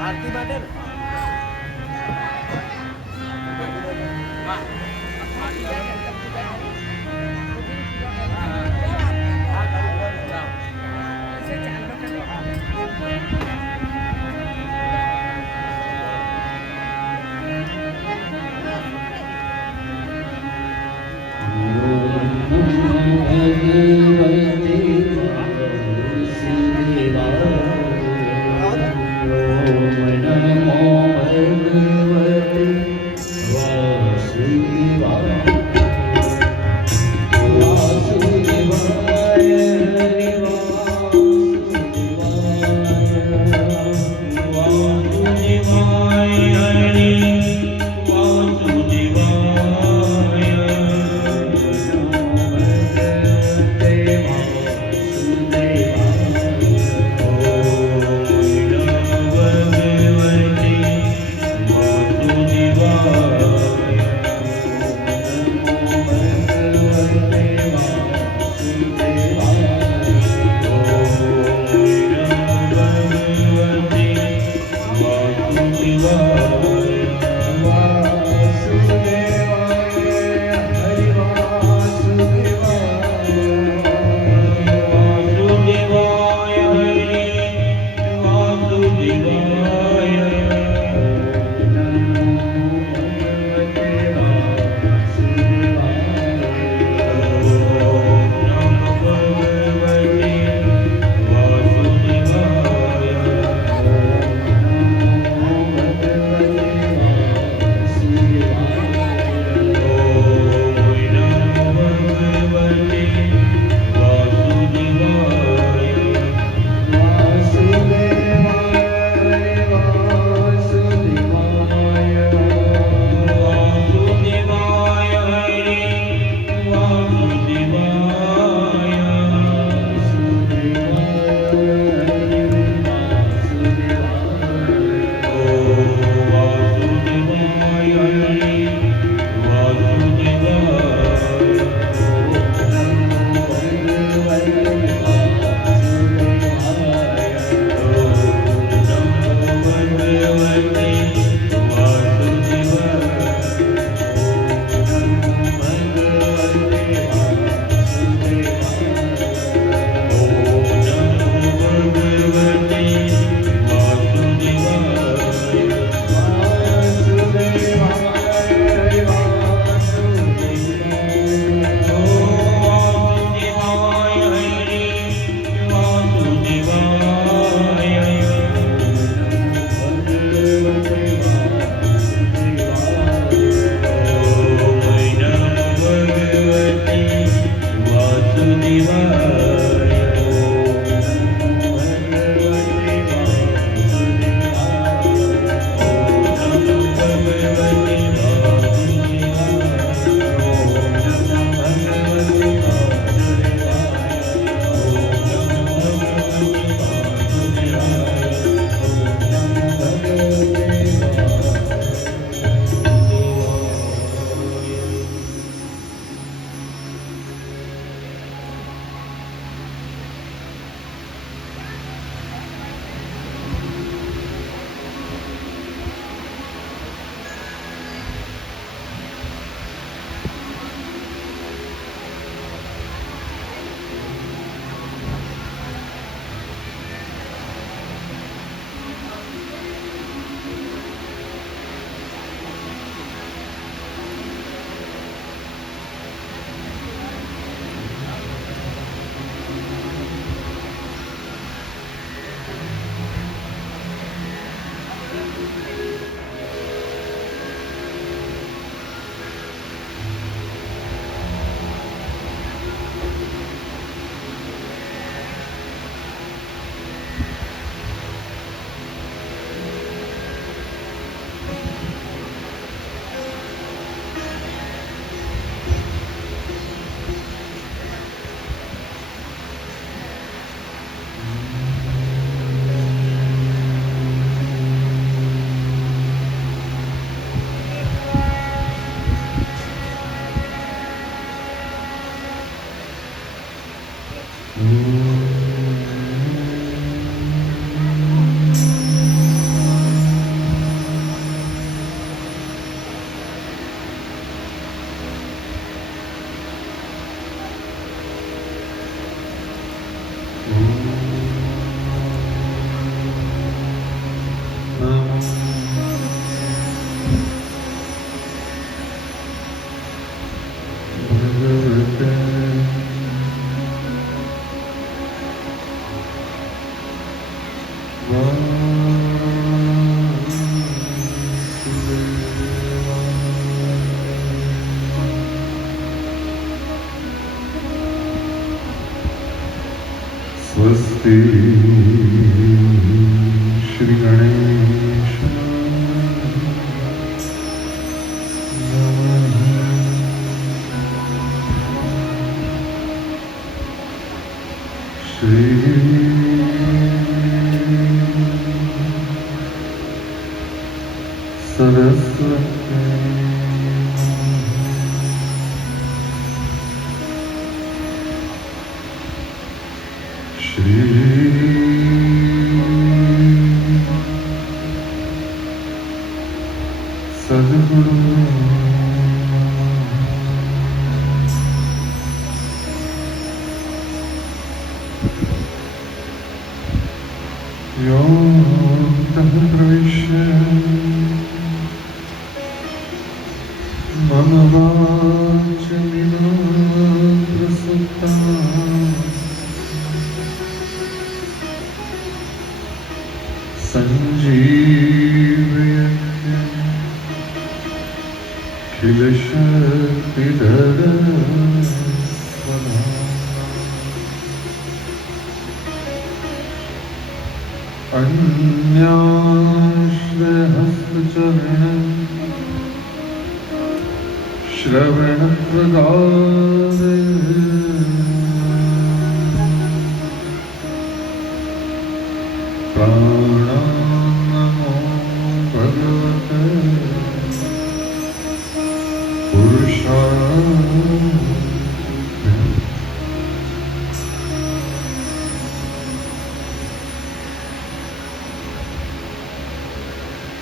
આરતી માટે स्वस्ति श्री गणेश श्री सरस्वती श्री सद्गुरु योऽन्तः प्रविश्य मम वाचमिमां प्रसुप्ताम् संजीवयते किल शक्तिधरः स्वधा अन्याश्रयहस्तचरण श्रवणप्रदाय प्राणान्नमो भगवते पुरुषाय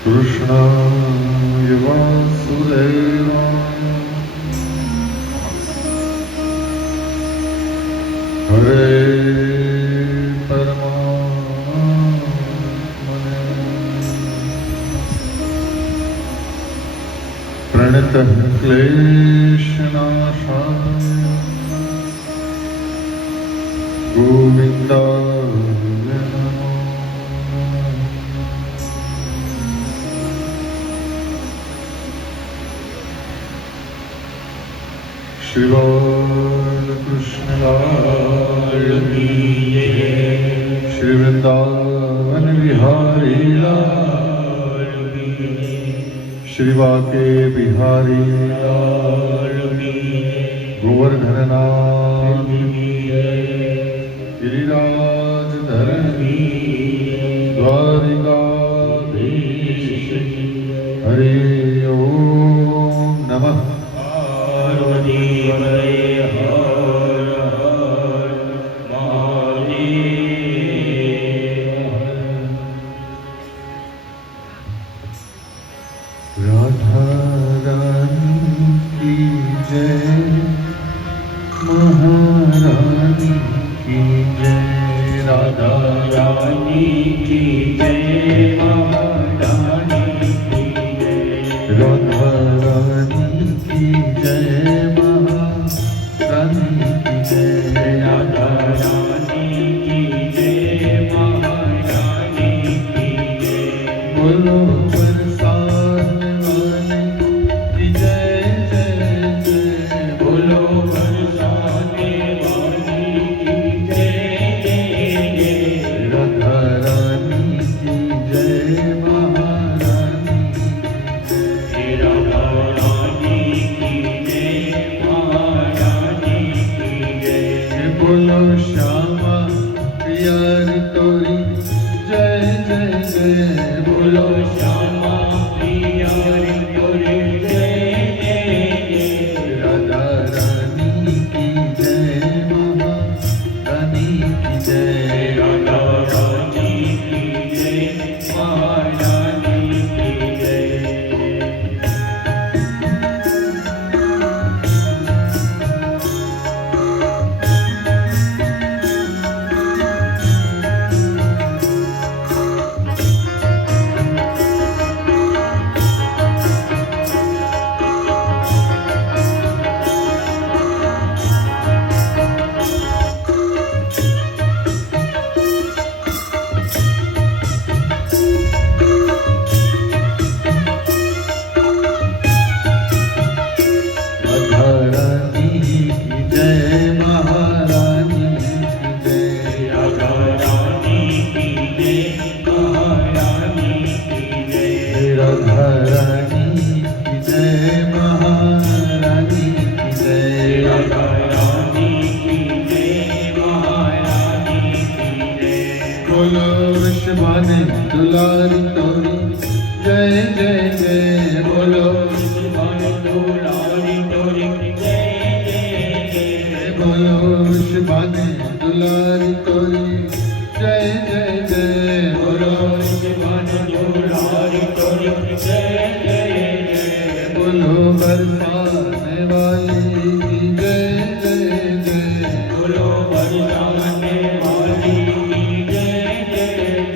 कृष्णाय वासुदेवाय हरे परमात्मने प्रणतः क्लेशनाशाय गोविन्दाय नमः। श्री बालकृष्णलाल की जय। श्री वृंदावन बिहारी लाल की जय। श्री बाके बिहारी लाल की जय। गोवर्धननाथ की जय। गिरिराज धरणी द्वारिकाधीश हरि ओम नमः। राधा रानी की जय, महारानी की जय। राधा रानी की जय, महारानी की जय। राधा रानी की जय, महारानी की जय। राधा रानी की जय, महारानी की जय। बोलो राधा रानी की रानी की जय महारानी की जय राधा रानी की जय महारानी की जय राधा रानी की जय महारानी की जय राधा रानी की जय महारानी की जय बोलो विश्वाने दुलारी तोरी जय जय जय बोलो विश्वाने दुलारी तोरी जय जय जय बोलो विश्वाने दुलारी तोरी जय जय जय बोलो विश्वाने दुलारी तोरी जय जय जय बोलो बरसाने वाली की जय जय जय बोलो बरसाने वाली की जय जय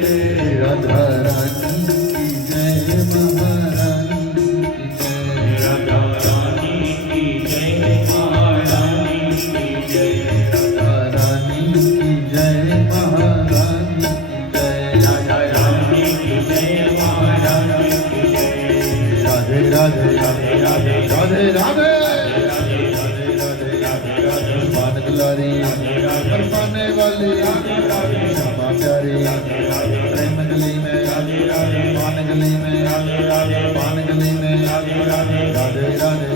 जय राधा रानी की जय महारानी की जय राधा रानी की जय महारानी की जय राधा रानी की जय महारानी की जय राधा रानी की जय महारानी की जय राधे राधे राधे राधे राधे राधे मान दुलारी बरसाने वाली क्षमा प्यारी प्रेम गली में पान गली में पान गली में राधे राधे राधे राधे राधे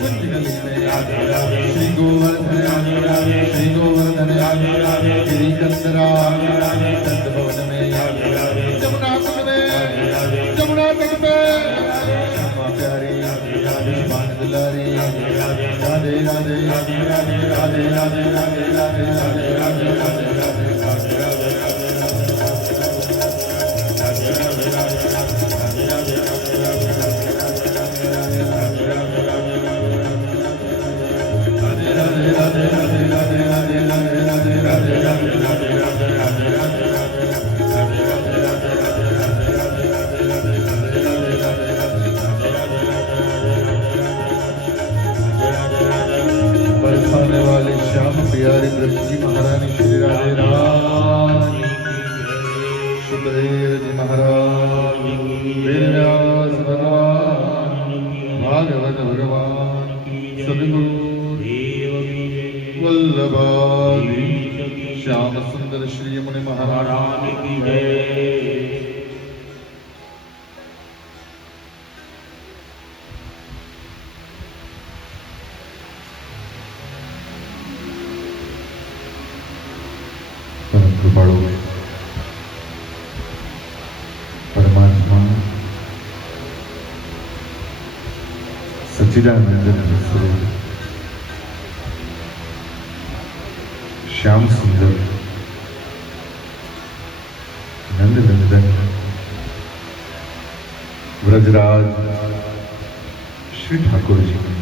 कुंज गली में श्री गोवर्धन श्री गोवर्धन गिरी कंदरा चंद भवन में जमुना तट में जमुना तट में क्षमा प्यारी मान दुलारी राधे राधे राधे राधे राधे राधे राधे राधे राधे राधे बरसाने वाले श्याम प्यारी कृष्ण जी महारानी श्री राधे रानी सुखदेव जी महाराज वेदव्यास भगवान भागवत भगवान सदगुरु वल्लभादि श्याम सुंदर श्री मुनि महाराज की जय। कृपाळु परमात्मा सच्चिदानंद स्वरूप श्याम सुंदर नंद नंदन व्रजराज श्री ठाकुर जी की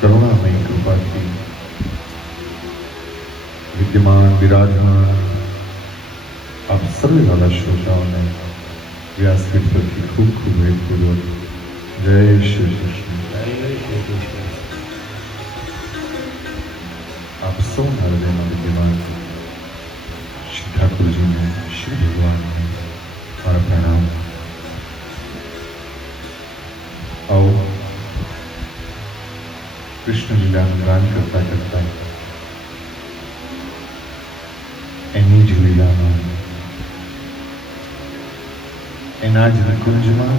करुणामयी कृपा की विद्यमान विराजमान आप सभी वाला श्रोताओं ने व्यासपीठ पर की खूब खूब पूर्वक जय श्री कृष्ण जय श्री कृष्ण। आप सौ हृदय में विद्यमान श्री ठाकुर जी ने श्री भगवान ने हमारा प्रणाम। आओ कृष्ण लीला गान करता करता એની જ લીલામાં એના જ નિકુંજમાં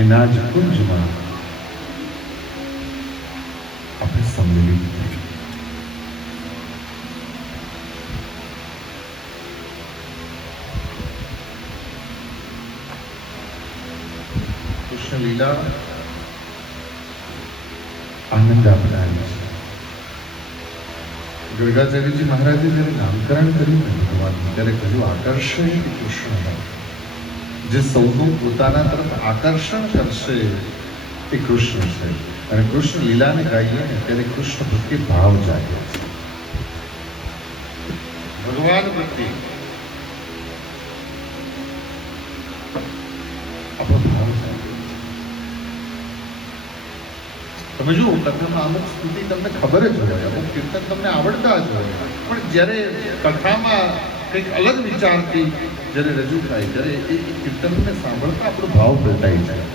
એના જ કુંજમાં આપણે સંમિલિત થઈ। કૃષ્ણ લીલા આનંદ આપનારી છે। ગર્ગાચાર્યજી મહારાજે જ્યારે નામકરણ કર્યું ને ભગવાનનું ત્યારે કહ્યું આકર્ષય કે કૃષ્ણ જે સૌનું પોતાના તરફ આકર્ષણ કરશે એ કૃષ્ણ છે। અને કૃષ્ણ લીલાને ગાઈએ ને ત્યારે કૃષ્ણ પ્રત્યે ભાવ જાગે છે, ભગવાન પ્રત્યે આપણો ભાવ જાગે। તમે જુઓ કથામાં અમુક સ્તુતિ તમને ખબર જ હોય, અમુક કીર્તન તમને આવડતા જ હોય, પણ જ્યારે કથામાં કંઈક અલગ વિચારથી જ્યારે રજૂ થાય ત્યારે એ કીર્તનને સાંભળતા આપણો ભાવ પલટાઈ જાય.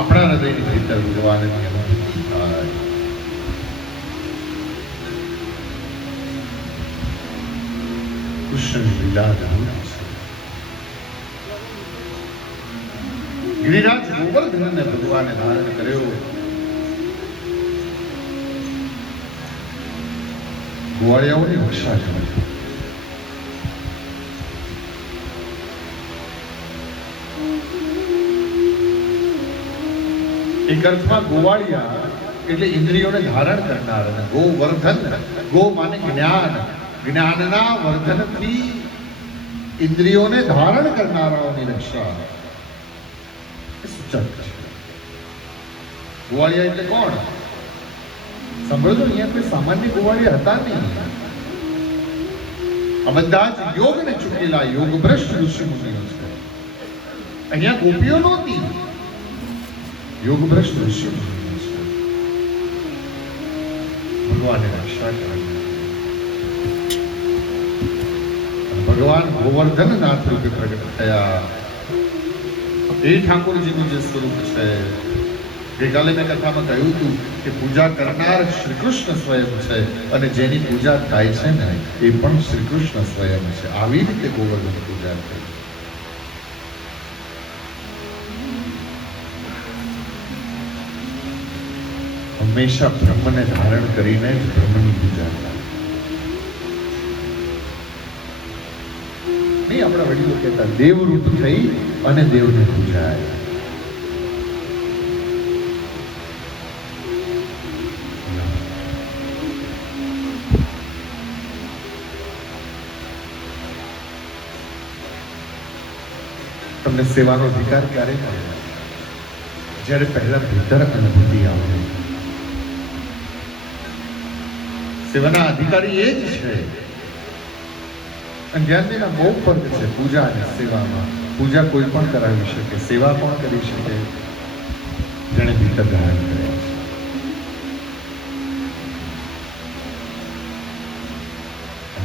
આપણા હૃદયની ભીતર ભગવાનની અનુભૂતિ થાય. કૃષ્ણ લીલા અદ્ભુત છે. ગિરિરાજ ગોવર્ધનને ભગવાને ધારણ કર્યો. ગોવાળિયાઓની રક્ષા કરે. એક અર્થમાં ગોવાળિયા એટલે ઇન્દ્રિયોને ધારણ કરનાર, અને ગોવર્ધન, ગો માને જ્ઞાન, જ્ઞાનના વર્ધનથી ઇન્દ્રિયોને ધારણ કરનારાઓની રક્ષા એ સૂચક છે. ગોવાળિયા એટલે કોણ? સાંભળો, અહીંયા કોઈ સામાન્ય ગોવાળિયા હતા નહીં. આ બધા જ યોગને ચૂકેલા યોગ ભ્રષ્ટ ઋષિ મુનિઓ છે. અહીંયા ગોપીઓ નહોતી, યોગ ભ્રષ્ટ ઋષિ મુનિઓ છે. ભગવાને રક્ષા કરી. ભગવાન ગોવર્ધન નાથ રૂપે પ્રગટ થયા. એ ઠાકોરજીનું જે સ્વરૂપ છે, ગઈકાલે મેં કથામાં કહ્યું હતું કે પૂજા કરનાર શ્રી કૃષ્ણ સ્વયં છે, અને જેની પૂજા થાય છે ને એ પણ શ્રી કૃષ્ણ સ્વયં છે. આવી રીતે ગોવર્ધન પૂજા થઈ. હંમેશા બ્રહ્મને ધારણ કરીને જ બ્રહ્મની પૂજા થાય. નહીં, આપણા વડીલો કહેતા દેવરૂપ થઈ અને દેવને પૂજાય. તમને સેવાનો અધિકાર ક્યારે મળે? જ્યારે પહેલા ભીતર અનુભૂતિ આવે. સેવાના અધિકારી એ જ છે. અને ધ્યાન દેના બહુ ફરક છે પૂજા અને સેવામાં. પૂજા કોઈ પણ કરાવી શકે, સેવા પણ કરી શકે જેણે ભીતર ધારણ કર્યા છે.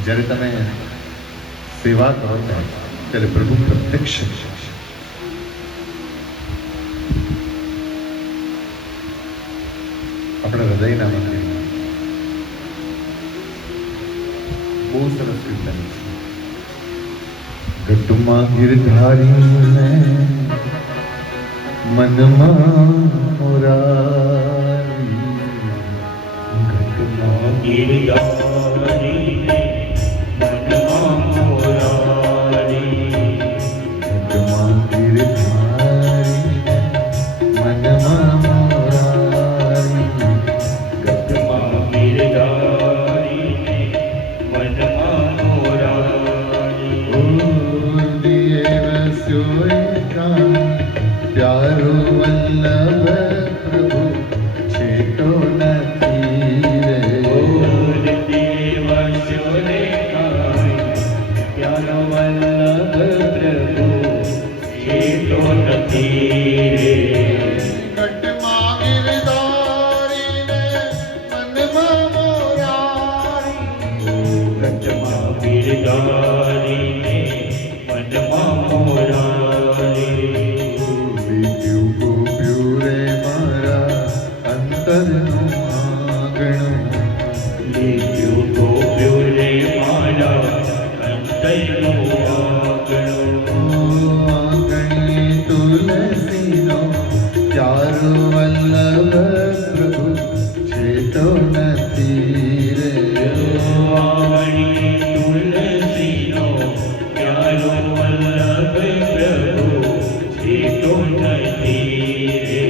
જ્યારે તમે સેવા કરો ત્યારે પ્રભુ પ્રત્યક્ષ છે. આપણા હૃદયના મંદિરમાં બહુ સરસ કીર્તન છે. ઘટમાં ગિરધારીને મનમાં મુરારી. ઘટમાં ગિરધારીને મનમાં મુરારી. ઘટમાં ગિરધારીને મનમાં મુરારી. ઘટમાં ગિરધારીને મનમાં પ્યારો વલ્લભ પ્રભુ છેટો નથી રે. પ્યારો વલ્લભ પ્રભુ છેટો નથી રે. ઘટમાં ગિરધારીને મનમાં મોરારી. ઘટમાં ગિરધારીને મનમાં મોરારી. અંતરનું આંગણું લીધું ગોપ્યું રે મારા અંતરનું આંગણું. આંગણે તુલસીનો ચારો વલ્લભ પ્રભુ છેતો નથી રે. આંગણે તુલસીનો ચારો વલ્લભ પ્રભુ છેતો નથી રે.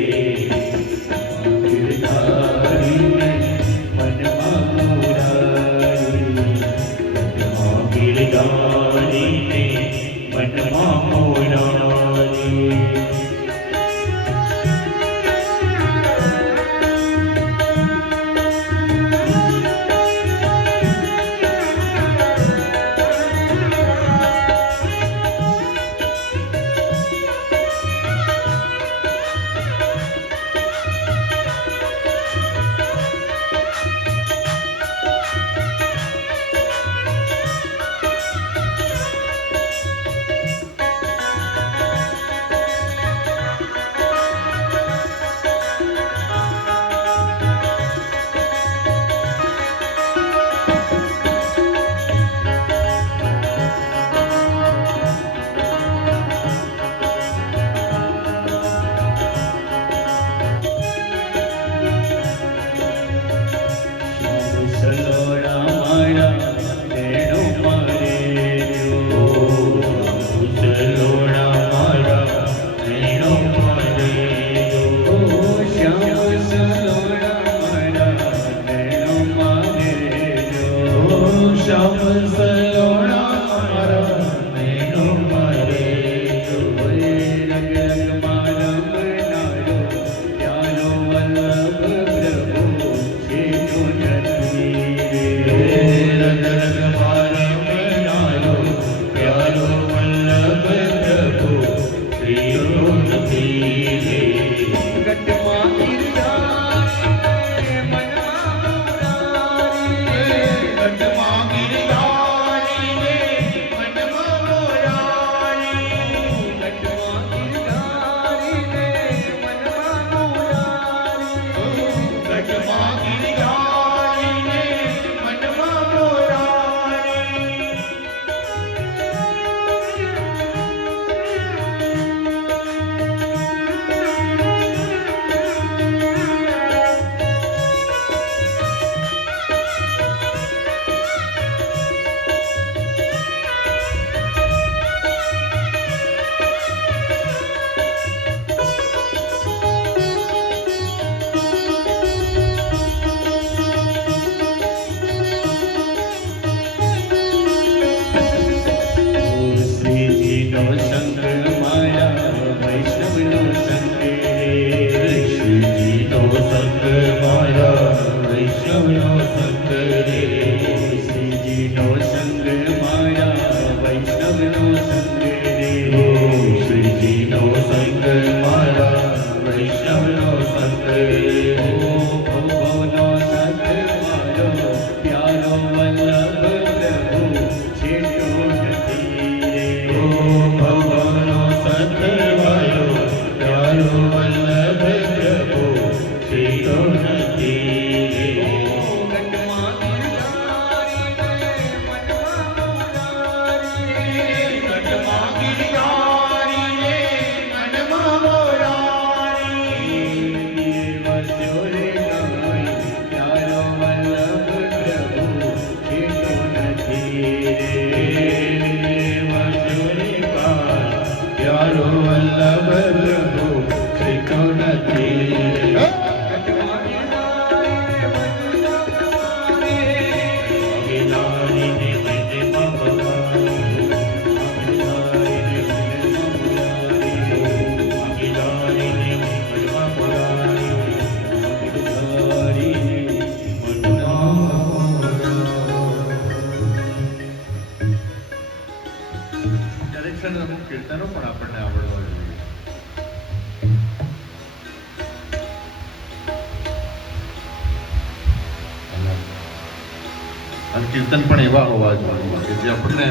કીર્તન પણ એવા હોવા જોઈએ કે જે આપણને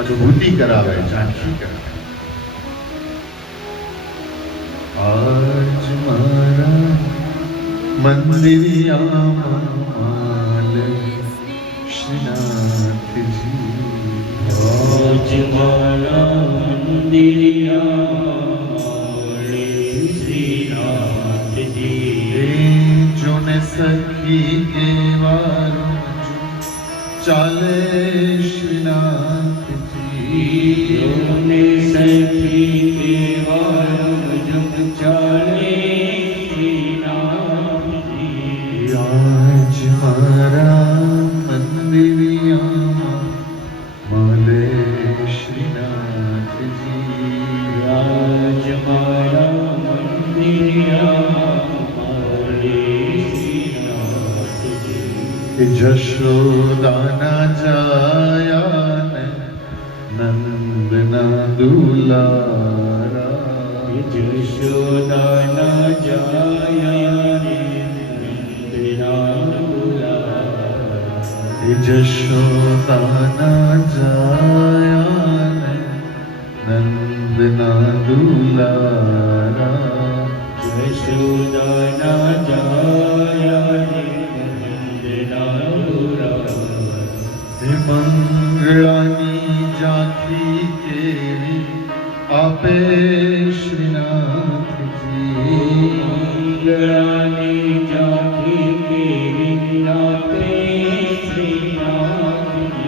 અનુભૂતિ કરાવે, ઝાંખી કરાવે. આજ મારા મંદિરિયામાં શ્રીનાથજી, આજ મારા મંદિરિયામાં શ્રીનાથજી, જોને સખી કેવારો ચાલે શ્રીનાથજી, જોને સખી કેવારો ચાલે શ્રીનાથજી. આજ મારા મંદિરિયામાં મળે શ્રીનાથજી, આજ મારા મંદિરિયામાં મળે શ્રીનાથજી. જશોદાના જાયા નંદના દુલારા, જશોદાના જાયા નંદના દુલારા, જશોદાના જાયા નંદના દુલારા, જશોદાના જાયા મંગળાની ઝાંખી કેવી આપે શ્રીનાથજી, મંગળાની ઝાંખી કેવી આપે શ્રીનાથજી.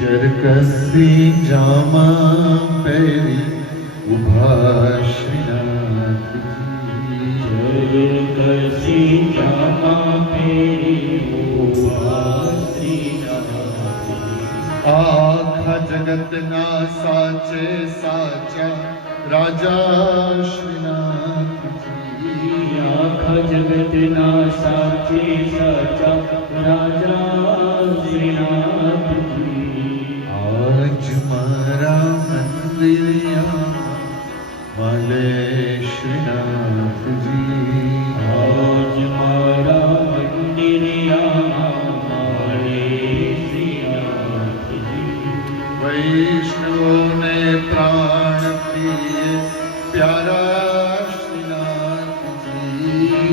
જરકસી જામા પહેરી ઉભા શ્રીનાથજી, જરકસી જામા પહેરી ઉભા શ્રીનાથજી. સાચા રાજા શ્રીનાથજી આખા જગતના સાચે સાચા રાજા શ્રીનાથજી આજ મારા મંદિરિયા મળે શ્રીનાથજી આજ મારા મંદિરિયા મળે શ્રીનાથજી વૈષ્ણવોને પ્રાણ પ્રિય પ્યારા શ્રીનાથજી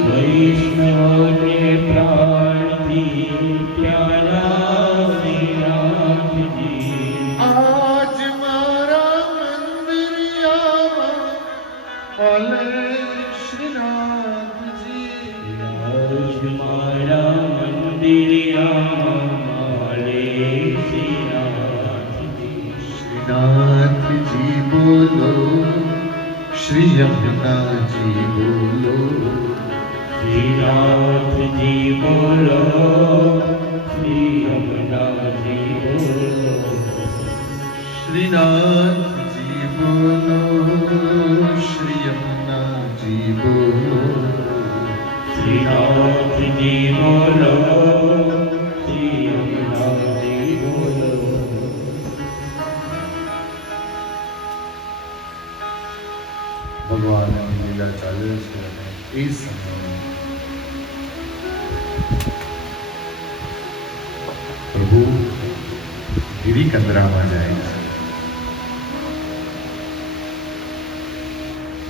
વૈષ્ણવને પ્રાણથી પ્યારા શ્રીનાથજી આજ મારા મંદિરિયામાં મળે શ્રીનાથજી આજ મારા મંદિરિયામાં મળે શ્રીનાથજી શ્રીનાથજી બોલો શ્રી યમુનાજી બોલો શ્રીનાથજી બોલો શ્રી યમુનાજી બોલો શ્રીનાથજી બોલો શ્રી યમુનાજી બોલો શ્રીનાથજી બોલો શ્રી યમુનાજી બોલો ભગવાનની લીલા ચાલે છે અને એ સમયે પ્રભુ ગિરિકંદરામાં જાય છે.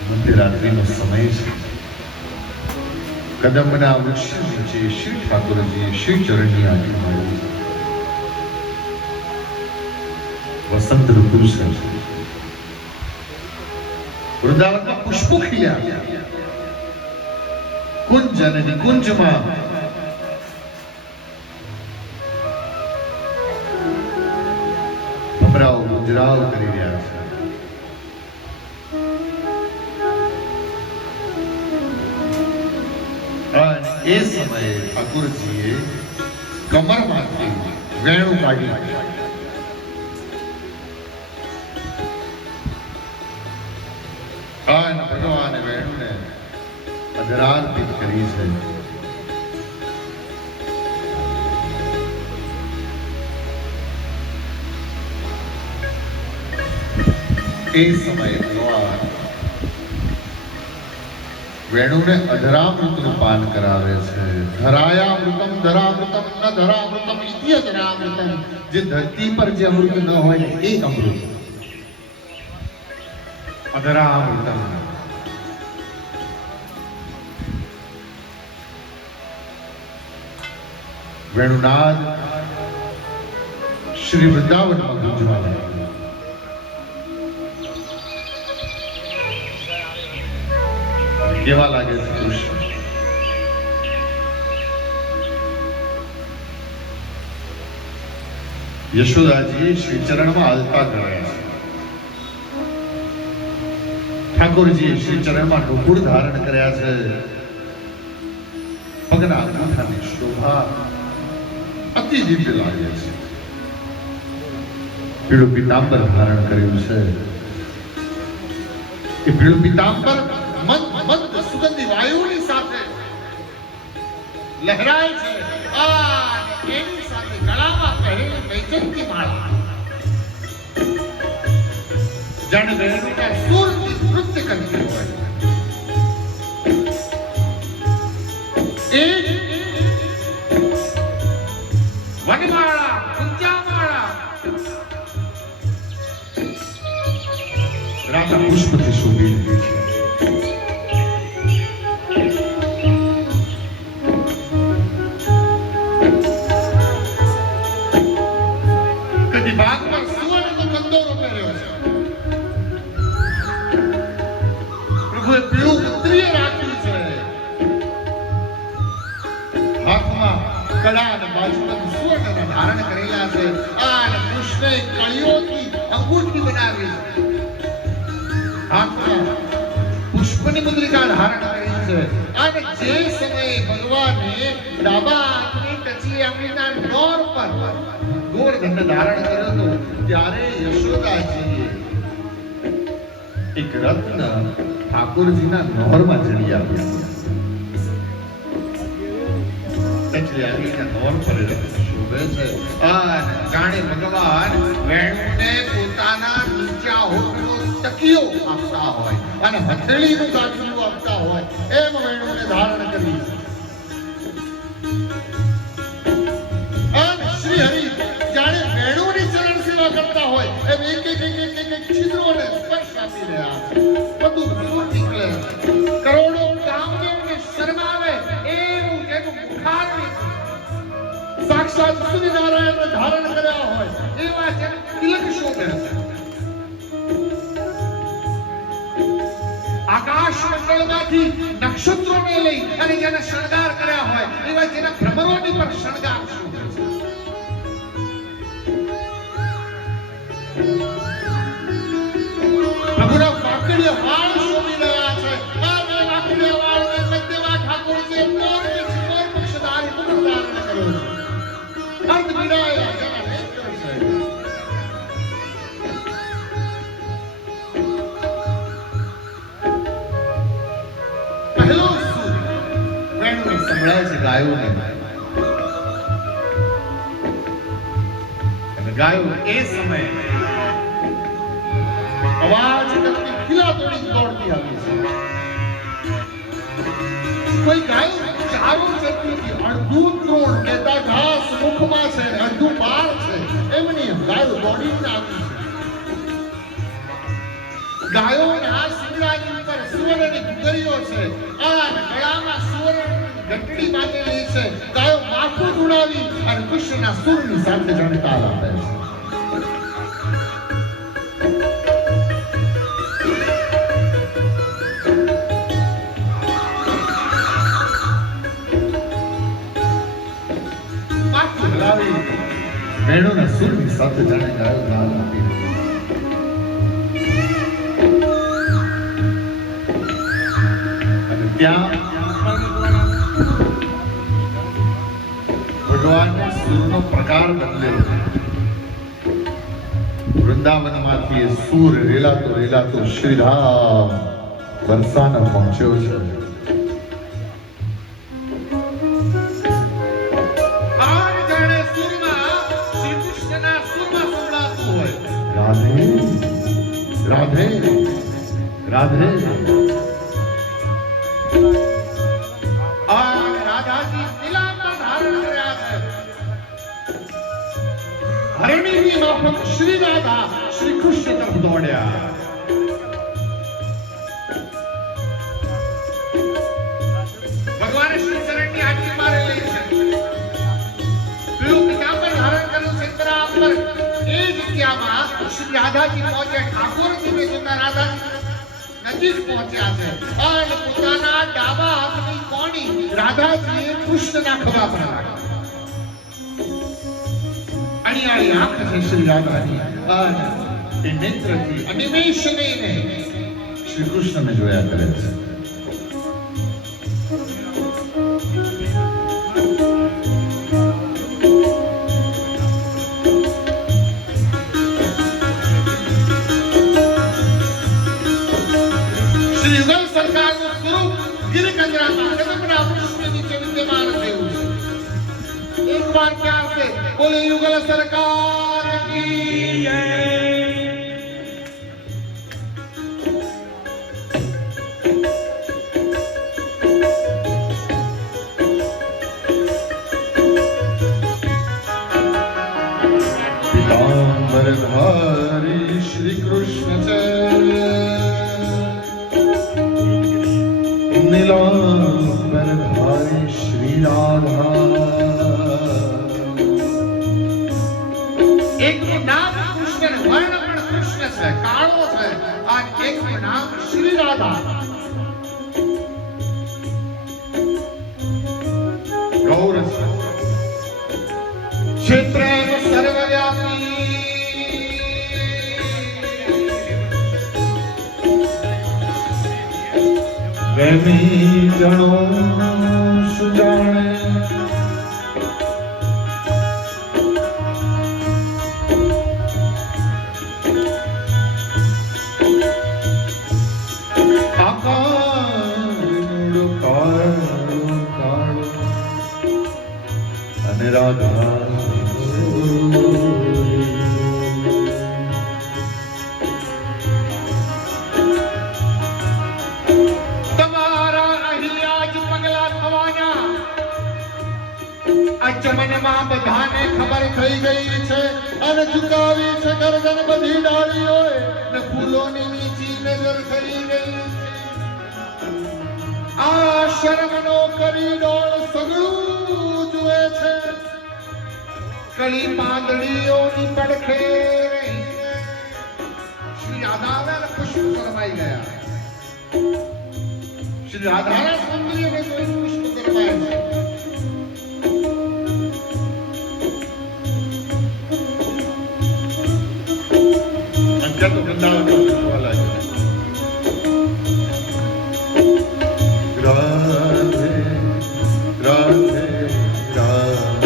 મધ્યરાત્રિનો સમય છે. કદમના વૃક્ષ નીચે શ્રી ઠાકોરજીએ શ્રી ચરણની આંટી મારી છે. વસંત ઋતુ છે. વૃંદાવનમાં પુષ્પો ખીલ્યા. કુંજ અને નિકુંજમાં ભમરાઓ ગુંજરાવ કરી રહ્યા છે. અને એ સમયે ઠાકોરજીએ કમરમાંથી વેણું કાઢી અને ભગવાને વેણુને અધરાર્પિત કરી છે. એ સમયે ભગવાન વેણુને અધરામૃતનું પાન કરાવે છે. ધરાયામૃતમ ધરામૃતમ ન ધરામૃતમ ઇતિ અધરામૃતમ. જે ધરતી પર જે અમૃત ન હોય ને એ અમૃત અધરામૃતમ. વેણુનાદ શ્રી વૃંદાવનમાં ગુંજવા લાગ્યું. કેવા લાગે છે કૃષ્ણ? યશોદાજીએ શ્રી ચરણમાં આલતા કર્યા છે. ઠાકોરજીએ શ્રી ચરણમાં નુપુર ધારણ કર્યા છે. પગના અંગૂઠાની શોભા અતિ દિવ્ય લાગે છે. પીળું પીતાંબર ધારણ કર્યું છે. એ પીળું પીતાંબર મંદ સુગંધી વાયુની સાથે લહેરાય છે. અને એની સાથે ગળામાં પહેરેલી વૈજયંતી માળા જાણે વેણુના સુરથી નૃત્ય કરતી હોય. એ વનમાળા કુંજામાળા રાધા પુષ્પથી શોભી રહી છે. કદી બાગ પર સુવર્ણનો કંદોરો પહેર્યો છે. પ્રભુએ પીળું ઉત્તરીય રાખ્યું છે. હાથમાં કડા અને બાજુમાં સુવર્ણના ધારણ કરેલા છે. અને કૃષ્ણએ કળીઓથી અંગૂઠી બનાવી છે. હાથમાં પુષ્પની મુદ્રિકા ધારણ કરી છે. અને જે સમયે ભગવાને ડાબા હાથની ટચલી આંગળીના નોર પર ગોળધન ધારણ કર્યો હતો ત્યારે યશોદાજીએ એક રત્ન ઠાકોરજીના નોરમાં ચડી આવ્યા. એટલે આવીને નોર પર શોભે છે. અને જાણે ભગવાન વેણુને પોતાના નીચા હોઠનો તકિયો આપતા હોય અને હથેળીનું ગાંઠિયું આપતા હોય એમ વેણુને ધારણ કરી. અને શ્રી હરિ જાણે વેણુની ચરણ સેવા કરતા હોય એમ એક છિદ્રોને સ્પર્શ આપી રહ્યા છે. બધું દૂર નીકળે. કરોડો કામદેવને શરમાવે એવું જેનું મુખારવિંદ સાક્ષાત સૂર્યનારાયણને ધારણ કર્યા હોય એવા જેને તિલક શોભે છે. આકાશ મંડળમાંથી નક્ષત્રોને લઈ અને જેને શણગાર કર્યા હોય એવા જેના ભ્રમરોની પર શણગાર શોભે છે. પ્રભુના વાકડીય વાળ શોભી રહ્યા છે. આ બે વાકડીય વાળને મધ્યમાં ઠાકોરજીએ મોરપીંછધારી મુકુટ ધારણ કર્યો છે. અર્ધ વિડાયા જેના નેત્ર છે. પહેલો સૂર વેણુને સંભળાય છે ગાયોને. અને ગાયો એ સમયે અવાજ કરતી ખીલા તોડી દોડતી આવી છે. કોઈ ગાયો ચારો ચરતી હતી. અડધું તૃણ લેતા ઘાસ મુખમાં છે, અડધું બાર છે. એમની ગાયો દોડીને આવી છે. ગાયોના શિંગડાની ઉપર સુવર્ણની ઘૂઘરીઓ છે. આ ગળામાં સુવર્ણની ઘંટડી બાંધેલી છે. ગાયો માથું ઉડાવી અને કૃષ્ણના સુરની સાથે જાણે તાલ આપે છે. વેણુના સુરની સાથે જાણે ગાયો તાલ આપી. અને ત્યાં ભગવાનને સૂરનો પ્રકાર બદલ્યો. વૃંદાવનમાંથી એ સૂર રેલાતો શ્રીધામ બરસાના પહોંચ્યો છે. રાધે રાધે રાધાજી તિલકમાં ધારણ કર્યા છે. હરણીની માફક શ્રી રાધા શ્રી કૃષ્ણ તરફ દોડ્યા. ભગવાને શ્રી ચરણની આંટી મારેલી છે. પેલું પિતાંબર ધારણ કર્યું છે અંતરા પર. એ જગ્યામાં શ્રી રાધાજી પહોંચ્યા. ઠાકોરજીને જોતા રાધાજી નજીક પહોંચ્યા છે. અને પોતાના ડાબા હાથની કોણી રાધાજીએ કૃષ્ણના ખભા પર રાખી. અણિયાળી આંખ છે શ્રી રાધાની. અને એ નેત્રથી અનિમેષને શ્રી કૃષ્ણને જોયા કરે છે. बोले युगल सरकार की जय. पीताम्बरधारी श्री कृष्ण नीलाम्बरधारी श्री राधा. એકનું નામ કૃષ્ણ, વર્ણ પણ કૃષ્ણ છે, કાળો છે. અને એકનું નામ શ્રી રાધા. ગૌર છે. ક્ષેત્ર સર્વવ્યાપી. વેમી જણો સુજાણે. અને રાધા ચમનમાં બધાને ખબર થઈ ગઈ છે અને ઝુકાવી છે ગરદન બધી ડાળીઓ ને ફૂલોની નીચી નજર થઈ ગઈ આ શરમનો કરી ડોળ સગળું જુએ છે કળી પાંદડીઓની પડખે શ્રી રાધાના પુષ્પ કરવાઈ ગયા શ્રી રાધાના સૌંદર્યને જોઈ પુષ્પ કરવાય છે तो वृंदावन में वाला है राधे राधे राधे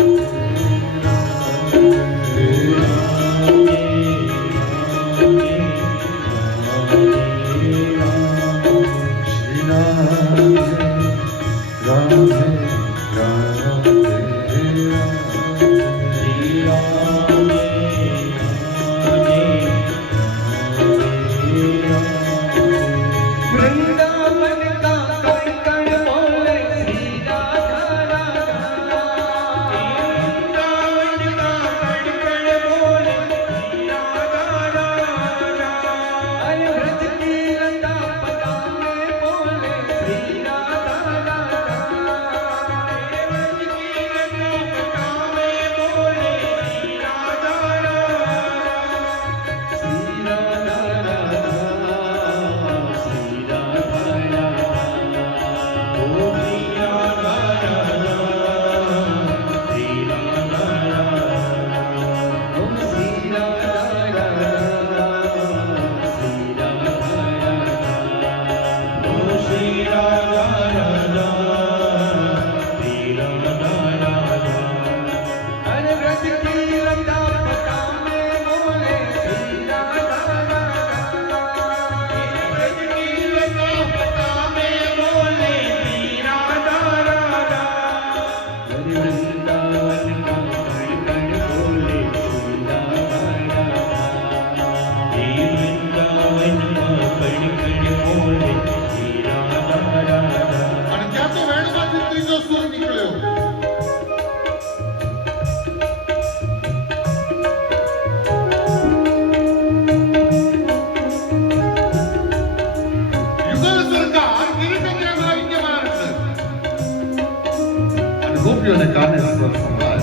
ગોપીઓને કાને સ્વર સંભળાય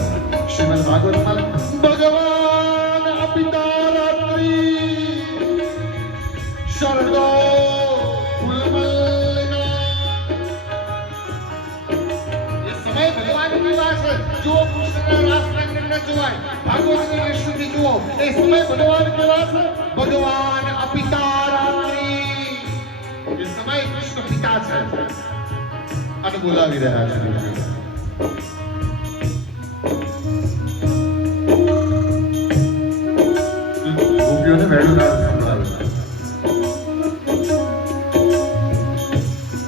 શ્રીમદ ભાગવતમાં ભગવાન અપિતા રાત્રિ શરદો ફૂલમલ્લિકા એ સમય ભગવાનની વાત છે જો કૃષ્ણના રાસરંગને જોવાય ભાગવતની વિષ્ણુની જુઓ એ સમય ભગવાન કેવા છે ભગવાન અપિતા રાત્રિ એ સમય કૃષ્ણ પિતા છે અને બોલાવી રહ્યા છે ગોપીઓને વહેલું નાદ સંભળાવે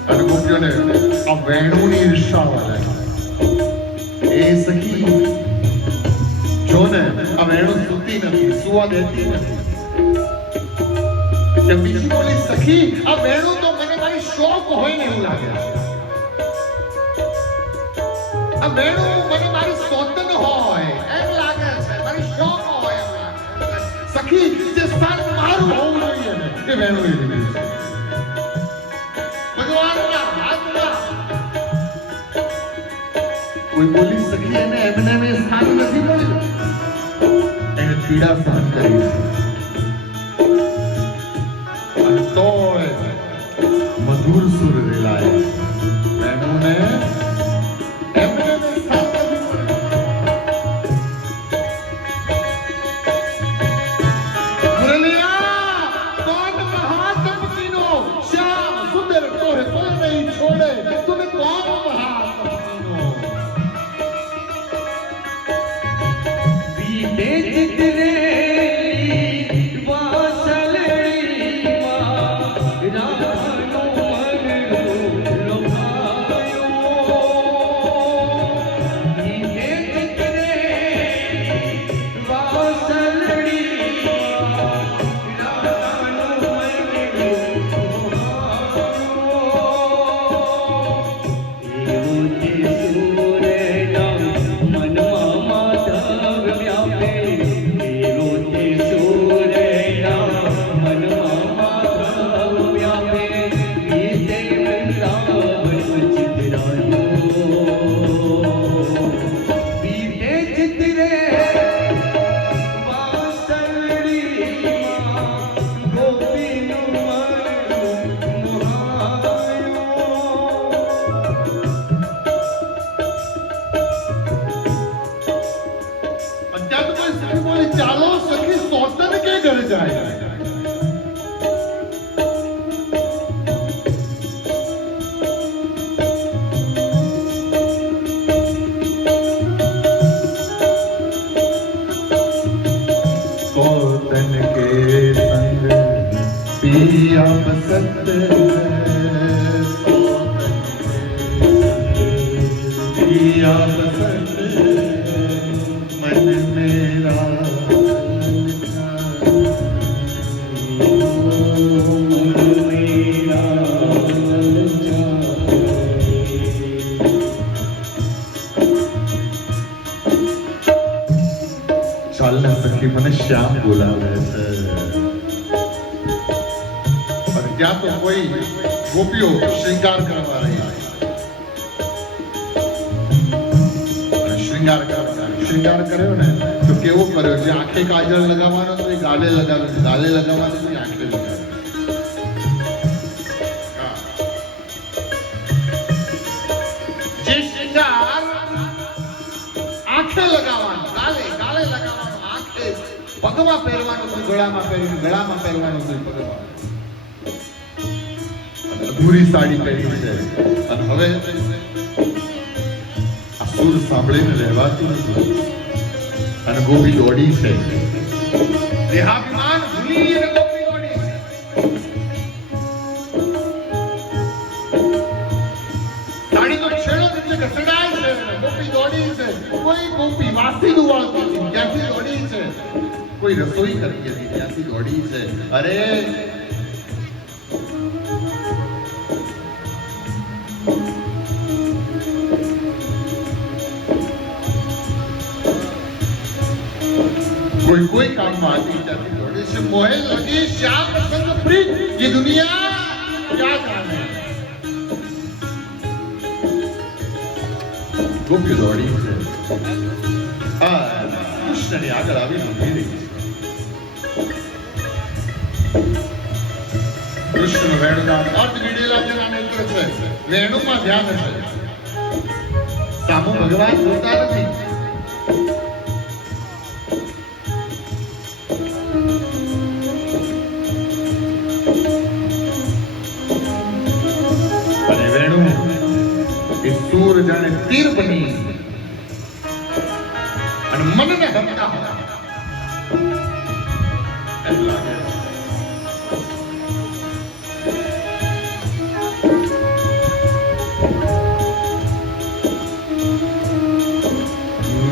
અને ગોપીઓને આ વેણુની ઈર્ષા વાળે એ સખી જો ને આ વેણુ સૂતી નથી સુવા દેતી નથી તે બીજી બોલી સખી આ વેણુ તો મને મારી શોખ હોય ને એવું લાગે છે આ વેણુ મને મારી સોતન હોય એમ લાગે છે મારી શોખ હોય એમ લાગે સખી જે સ્થાન મારું હોવું જોઈએ ને એ વેણુ એ લીધું છે ભગવાનના હાથમાં કોઈ બોલી સખી એને એમને મેં સ્થાન નથી મળ્યું એને પીડા સહન કરી અને તોય મધુર સુર રેલાય વેણુને सत्य है सौतन दिया पसंद मन मेरा ચાલને સખી મને શ્યામ બોલાવે છે અને ત્યાં તો કોઈ ગોપીઓ શૃંગાર કરવા રહી અને શૃંગાર કર્યો ને તો કેવો કર્યો જે આંખે કાજળ લગાવવાનો તો એ ગાલે લગાવ્યો ગાલે લગાવવાનો તો એ આંખે લગાવ્યો જે શૃંગાર આંખે લગાવવાનો ગાલે લગાવવાનો આંખે પગમાં પહેરવાનું તો ગળામાં પહેરવાનું તો પગમાં ભૂરી સાડી પહેરી છે અને હવે આ સુર સાંભળીને રહેવાતું નથી અને ગોપી દોડી છે દેહાભિમાન ભૂલી અને ગોપી દોડી છે સાડી તો છેડો એટલે ઘસડાય છે ગોપી દોડી છે કોઈ ગોપી વાસી દુવાળતી હતી ત્યાંથી દોડી છે કોઈ રસોઈ કરી હતી ત્યાંથી દોડી છે અરે कोई काम में आती जाती दौड़े से मोहे लगी श्याम प्रसन्न प्रीत ये दुनिया क्या जाने गोपी दौड़ी છે કૃષ્ણની આગળ આવી ઊભી રહી છે કૃષ્ણ વેણુના અર્ધ વિડેલા જેના નેત્ર છે વેણુમાં ધ્યાન છે સામો ભગવાન જોતા નથી સૂર જાણે તીર બની અને મનને ગમતા હોય એમ લાગે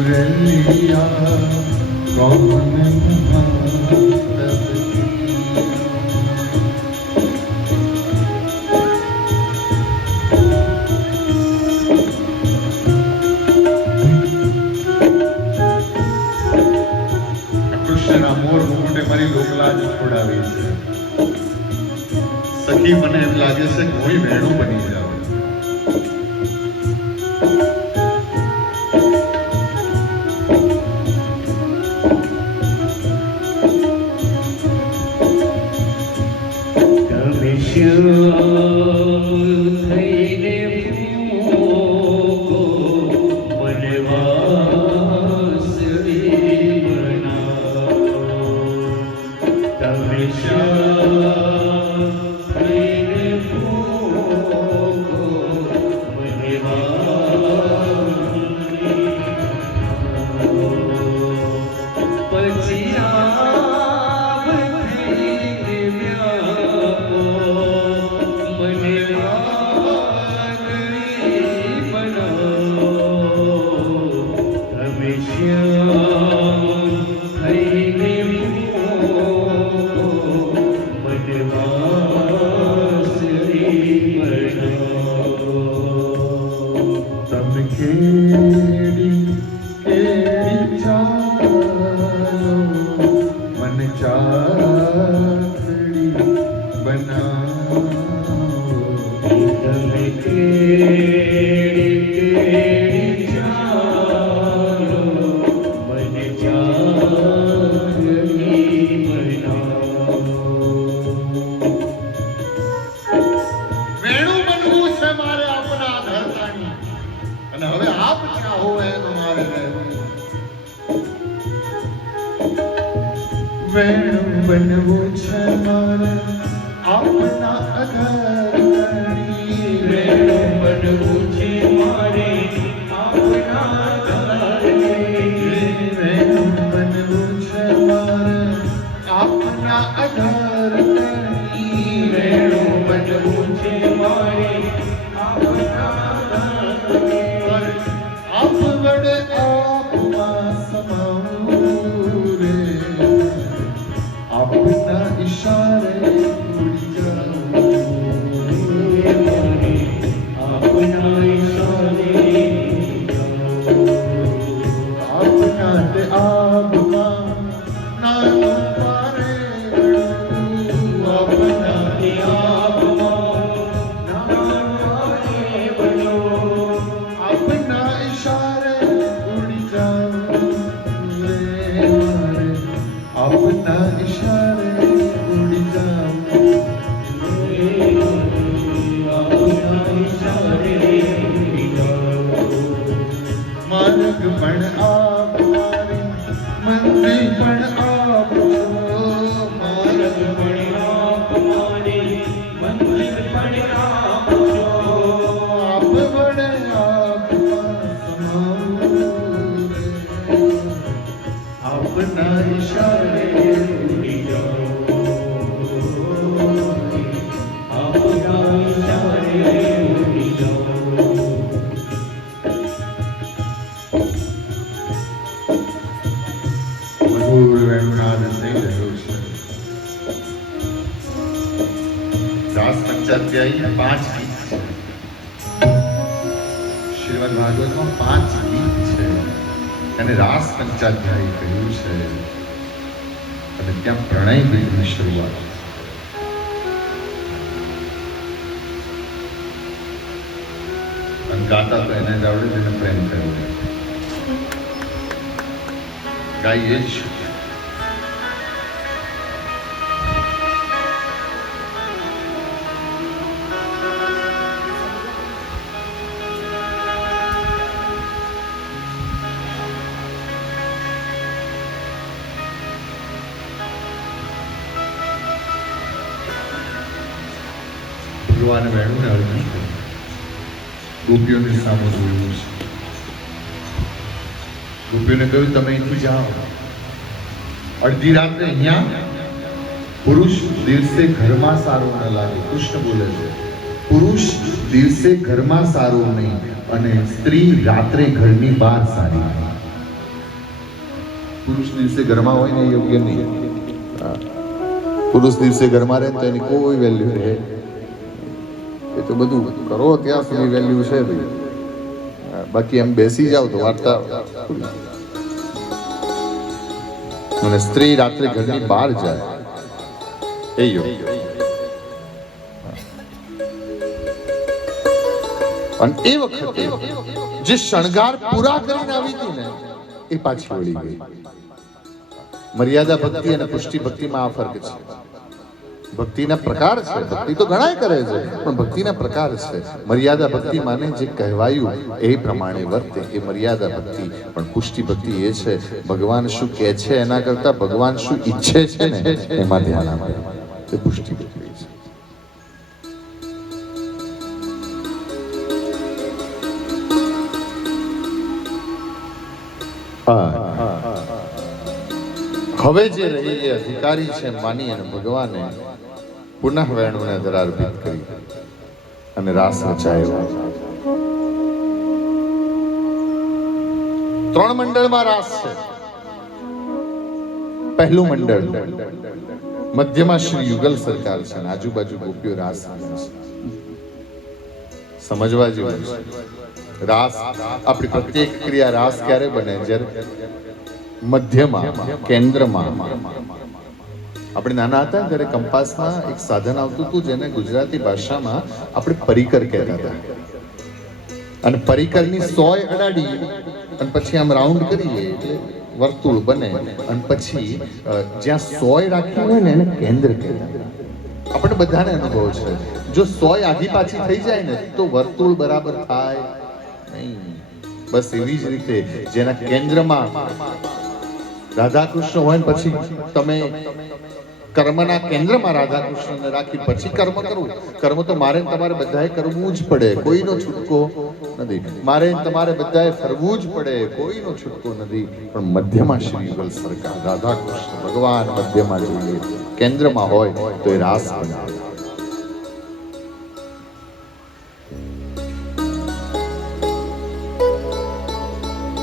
મુરલિયા કૌન છોડાવી છે સખી મને એમ લાગે છે કે કોઈ વેણું બની જાવ વેણું બનવું છે મારે આપના અધરની વેણું બનવું છે મારે આપના અધરની વેણું બનવું છે મારે આપના અધરની વેણું છે મારે આપના આપ વડે આપમાં સમાવું રે આપના ઈશારે ઉડી જાઉં આપના ઈશારે આપના તે આબમાં નાનું પારે આપના તે આપના ઈશારે ઉડી જાઉં રે મારે આપના ઈશારે ઉડી જાઉં માર્ગ પણ આપ મારી મંદિર પણ આપ છો માર્ગ પણ આપ આપ વડે આપમાં સમાવું રે આપના ઈશારે ઉડી મધુર વેણુનાદ થઈ રહ્યો છે. રાસ પંચાધ્યાયી 5 ગીત છે. શ્રીમદ ભાગવતમાં 5 ગીત છે અને રાસ પંચાધ્યાયી કહ્યું છે અને ત્યાં પ્રણય ગીતની શરૂઆત છે. અને ગાતા તો એને જ આવડે જેને પ્રેમ કર્યો ગાઈએ જ છે. ભગવાને વેણુને અર્જુન ગોપીઓની સામે જોયું છે. ગોપીઓને કહ્યું તમે અહીંથી જાઓ. અડધી રાત્રે અહીંયા પુરુષ દિવસે ઘરમાં સારું ન લાગે. કૃષ્ણ બોલે છે પુરુષ દિવસે ઘરમાં સારું નહીં અને સ્ત્રી રાત્રે ઘરની બહાર સારી નહીં. પુરુષ દિવસે ઘરમાં હોય ને એ યોગ્ય નહીં. પુરુષ દિવસે ઘરમાં રહે તો એની કોઈ વેલ્યુ રહે. એ તો બધું કરો ત્યાં સુધી વેલ્યુ છે ભાઈ. બાકી એમ બેસી જાવ તો વાર્તા. અને સ્ત્રી રાત્રે ઘરની બહાર જાય એ યોગ્ય. અને એ વખતે જે શણગાર પૂરા કરીને આવી હતી ને એ પાછી વળી ગઈ. મર્યાદા ભક્તિ અને પુષ્ટિ ભક્તિમાં આ ફરક છે. ભક્તિના પ્રકાર છે. ભક્તિ તો ઘણાય કરે છે પણ ભક્તિના પ્રકાર છે. મર્યાદા ભક્તિ માને જે કહેવાયું એ પ્રમાણે વર્તે એ મર્યાદા ભક્તિ. પણ પુષ્ટિ ભક્તિ એ છે ભગવાન શું કહે છે એના કરતા ભગવાન શું ઈચ્છે છે ને એમાં ધ્યાન આપે. તે પુષ્ટિ ભક્તિ છે. હવે જે રહી એ અધિકારી છે માની અને ભગવાને પુનઃ વેણુને દરાર્પિત કરી અને રાસ રચાયો. 3 મંડળમાં રાસ છે. પહેલું મંડળ મધ્યમાં શ્રી યુગલ સરકાર છે અને આજુબાજુ ગોપીઓ રાસ રમે છે. સમજવા જેવું છે. રાસ આપણી પ્રત્યેક ક્રિયા રાસ ક્યારે બને જ્યારે મધ્યમાં કેન્દ્રમાં. આપણે નાના હતા ત્યારે કંપાસમાં એક સાધન આવતું હતું જેને ગુજરાતી ભાષામાં આપણે પરિકર કહેતા હતા. અને પરિકરની સોય અડાડી અને પછી આમ રાઉન્ડ કરીએ એટલે વર્તુળ બને અને પછી જ્યાં સોય રાખી હોય ને એને કેન્દ્ર કહેતા. આપણે બધાને અનુભવ છે જો સોય આધી પાછી થઈ જાય ને તો વર્તુળ બરાબર થાય નહીં. બસ એવી જ રીતે જેના કેન્દ્રમાં રાધા કૃષ્ણ હોય ને પછી તમે કર્મના કેન્દ્રમાં રાધા કૃષ્ણને રાખી પછી કર્મ કરવું. કર્મ તો મારે તમારે બધાએ કરવું જ પડે, કોઈનો છૂટકો નથી. મારે તમારે બધાએ ફરવું જ પડે, કોઈનો છૂટકો નથી. પણ મધ્યમાં શ્રી યુગલ સરકાર રાધા કૃષ્ણ ભગવાન મધ્યમાં જોઈએ, કેન્દ્રમાં હોય તો એ રાસ બનાવે.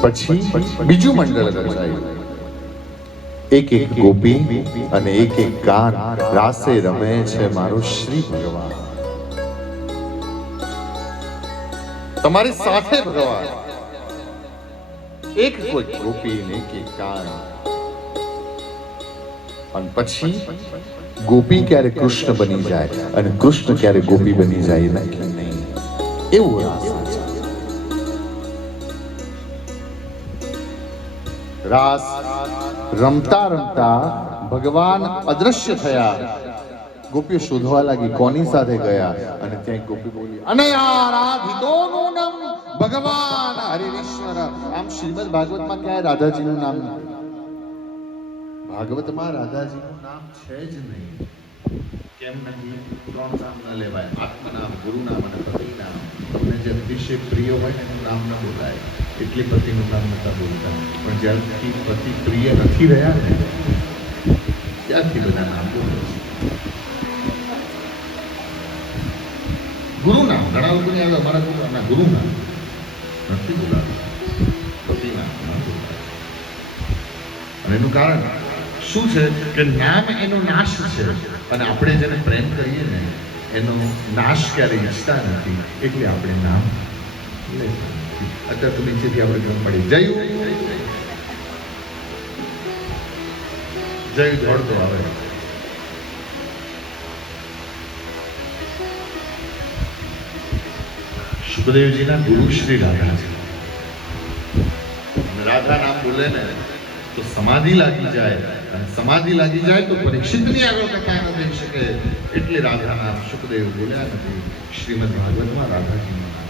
પછી બીજું મંડળ રચાયું. એક એક ગોપી અને એક એક ગાન રાસે રમે છે મારો શ્રી ભગવાન. તમારી સાથે ભગવાન એક કોઈ ગોપી ને એક એક ગાન. અને પછી ગોપી ક્યારે કૃષ્ણ બની જાય અને કૃષ્ણ ક્યારે ગોપી બની જાય એ નક્કી નહીં. એવું રાસ છે. રાસ રમતા રમતા ભગવાન અદ્રશ્ય થયા. ગોપીઓ શોધવા લાગી કોની સાથે ગયા, અને ત્યાં એક ગોપી બોલી, અનયારાધિતોનું નામ ભગવાન હરિશ્વર. આમ શ્રીમદ ભાગવતમાં ક્યાંય રાધાજીનું નામ નથી. ભાગવતમાં રાધાજીનું નામ છે જ નહીં. કેમ નહીં? 3 નામ ન લેવાય: આત્મનામ, ગુરુનામ અને પતિનામ. તમને જે અતિશય પ્રિય હોય એનું નામ ન બોલાય, એટલે પતિનું નામ નતા બોલતા. પણ જ્યારથી પતિ પ્રિય નથી રહ્યા ને ત્યારથી બધા નામ બોલે છે. ગુરુનામ ઘણા લોકોને યાદ, અમારા ગુરુના ગુરુનામ નથી બોલાતું, પતિનામ નથી બોલાતું. અને એનું કારણ શું છે કે નામ એનો નાશ છે, અને આપણે જેને પ્રેમ કરીએ ને એનો નાશ ક્યારે ઈચ્છતા નથી, એટલે આપણે નામ લેતા નથી. અત્યારે તો નીચેથી આપણે ગમ પડી જયું જયું દોડતો આવે. સુખદેવજીના ગુરુ શ્રી રાધા છે. રાધા નામ બોલે ને તો સમાધિ લાગી જાય, અને સમાધિ લાગી જાય તો પરીક્ષિતની આગળ કથા ન થઈ શકે, એટલે રાધા નામ સુખદેવ બોલ્યા નથી. શ્રીમદ ભાગવતમાં રાધાજીનું નામ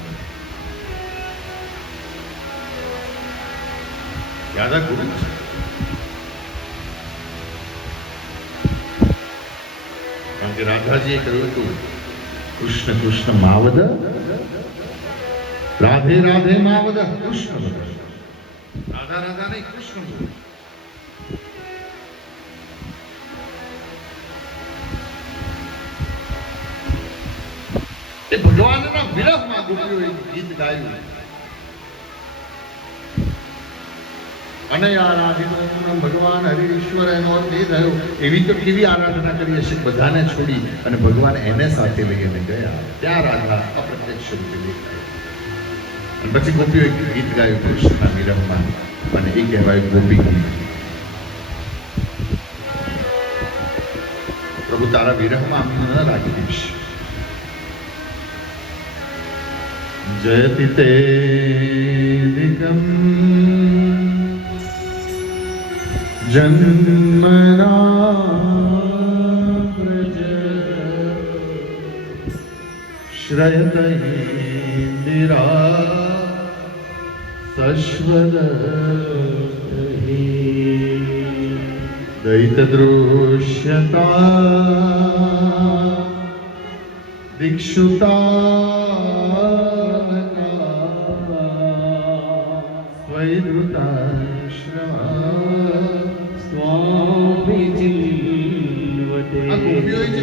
રાધા ગુરુ છે. કારણ કે રાધાજીએ કહ્યું હતું, કૃષ્ણ કૃષ્ણ માવદ, રાધે રાધે માવદ, કૃષ્ણ વદ. રાધા રાધા નહીં, કૃષ્ણ બોલ. એ ભગવાનના વિરહમાં ગોપીઓએ ગીત ગાયું. અને આરાધિતોનું ભગવાન હરિશ્વર, એનો અર્થ એ થયો એવી તો કેવી આરાધના કરી હશે, બધાને છોડી અને ભગવાન એને સાથે લઈને ગયા. ત્યાં રાધા અપ્રત્યક્ષ રૂપે દેખાય. અને પછી ગોપીઓએ ગીત ગાયું કૃષ્ણના વિરહમાં, અને એ કહેવાય ગોપી ગીત. પ્રભુ તારા વિરહમાં અમને ન રાખી દઈશ. જયતિ તે દિગમ જન્મના વ્રજ શ્રયત ઇન્દિરા સશ્વદ દૈત દૃશ્યતા દીક્ષુતા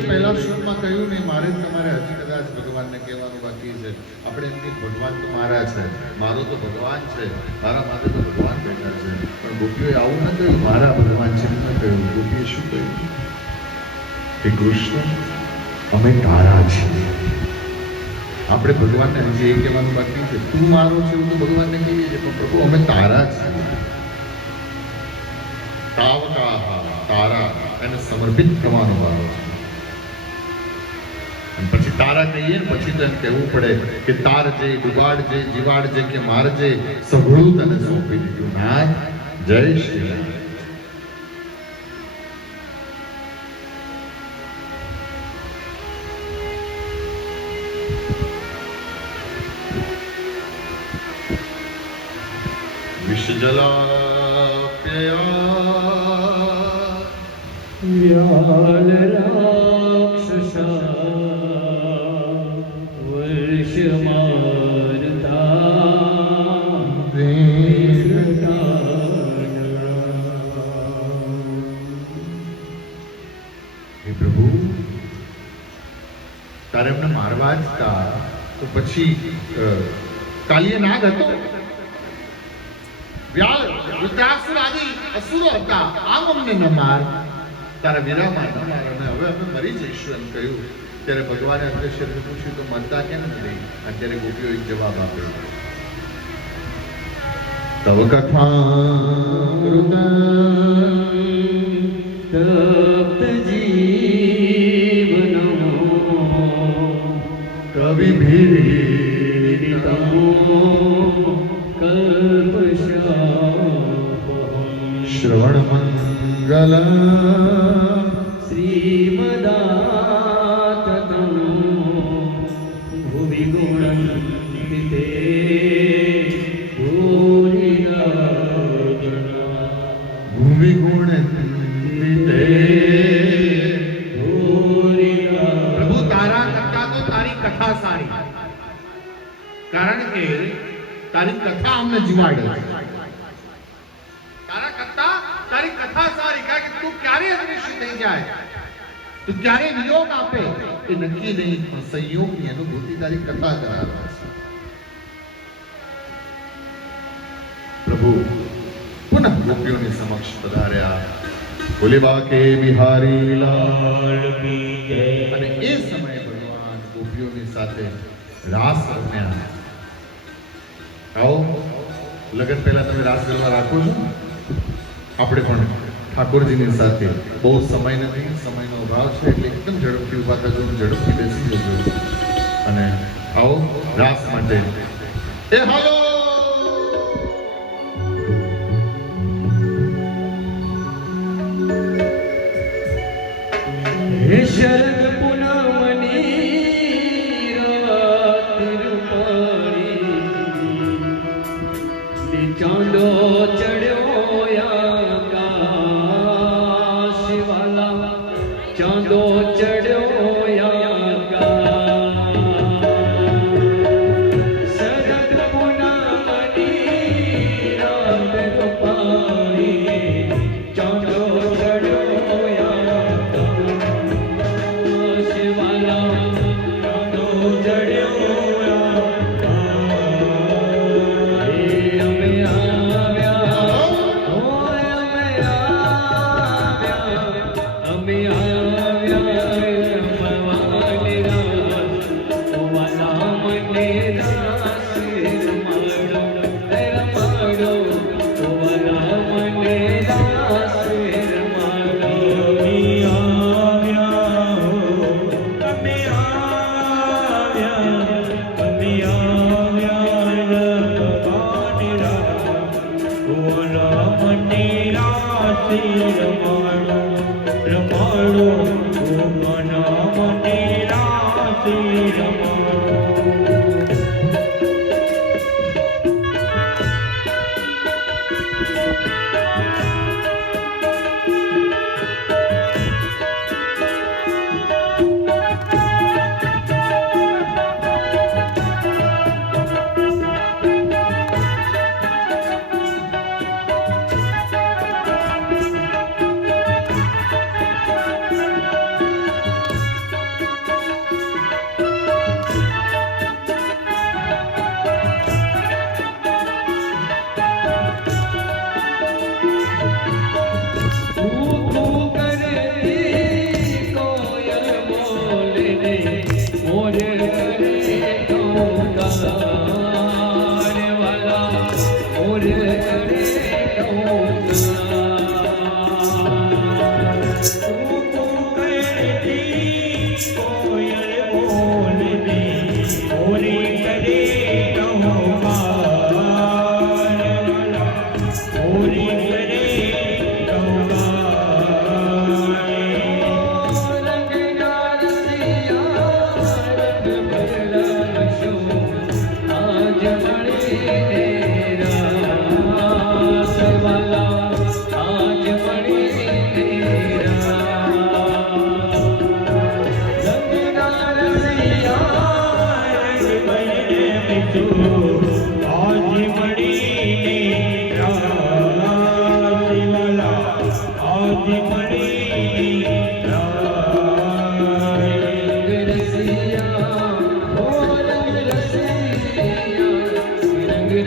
પહેલા શ્લોકમાં કહ્યું ને, મારે તમારે હજી કદાચ ભગવાનને કહેવાનું બાકી છે. આપણે એમ કે ભગવાન તો મારા છે, મારો તો ભગવાન છે, મારા માટે તો ભગવાન બેઠા છે. પણ ગોપીઓએ આવું ન કહ્યું, મારા ભગવાન છે ન કહ્યું. ગોપીએ શું કહ્યું કે કૃષ્ણ અમે તારા છીએ. આપણે ભગવાનને હજી એ કહેવાનું બાકી છે, તું મારો છે એવું તો ભગવાનને કહીએ છીએ, પણ પ્રભુ અમે તારા છીએ. તારા એને સમર્પિત થવાનો વારો છે. પછી તારા કહીએ ને પછી તો એમ કહેવું પડે કે તારજે, ડુબાડજે, જીવાડજે કે મારજે, સઘળું તને સોંપી દીધું નાથ. જય શ્રી રામ. વિષજલાપ્યયા વ્યાલ રાક્ષસા વર્ષમારતા હે પ્રભુ, તારે એમને મારવા જ હતા તો પછી કાલિય નાગ હતો, વ્યાલ વૃત્રાસુર આદિ અસુરો હતા, આમ અમને ન માર, તારા વીરામાં ન માર, અને હવે અમે મરી જઈશું એમ કહ્યું. ત્યારે ભગવાને અગ્રસરને પૂછ્યું તો મરતા કેમ નથી? અત્યારે ગોપીઓ એક જવાબ આપ્યો, તવ કથામૃત તપ્ત જીવનો કવિભીડિતમ કલ્પશાપહં શ્રવણ મંગલ શ્રીમદાતતં ભુવિ ગુણન્વિતે ભૂમિ ગુણ પ્રભુ તારા કરતા તો તારી કથા સારી, કારણ કે તારી કથા અમને જીવાડે. તારા કરતા તારી કથા સારી, કારણ કે તું ક્યારે અદૃશ્ય થઈ જાય, તું ક્યારે વિયોગ આપે એ નક્કી નહીં, પણ સંયોગની અનુભૂતિ તારી કથા કરાવે છે. પ્રભુ પુનઃ ગોપીઓની સમક્ષ પધાર્યા. બોલેવા કે બિહારી લાલ કી જય. અને એ સમયે ભગવાન ગોપીઓની સાથે રાસ રમ્યા. આવો, લગન પહેલા તમે રાસ ગરબા રાખો છો, આપણે પણ ઠાકોરજીની સાથે. બહુ સમય નથી, સમયનો અભાવ છે, એટલે એકદમ ઝડપથી ઉભા થજો, ઝડપથી બેસી જજો, અને આવો રાસ માટે. એ હાલો હે શરદ પૂનમની રાત રૂપાળી, ચાંદો ચડ્યો આકાશ વાલા, ચાંદો ચડ્યો આકાશ. શરદ પૂનમની રાત રૂપાળી, ચાંદો ચડ્યો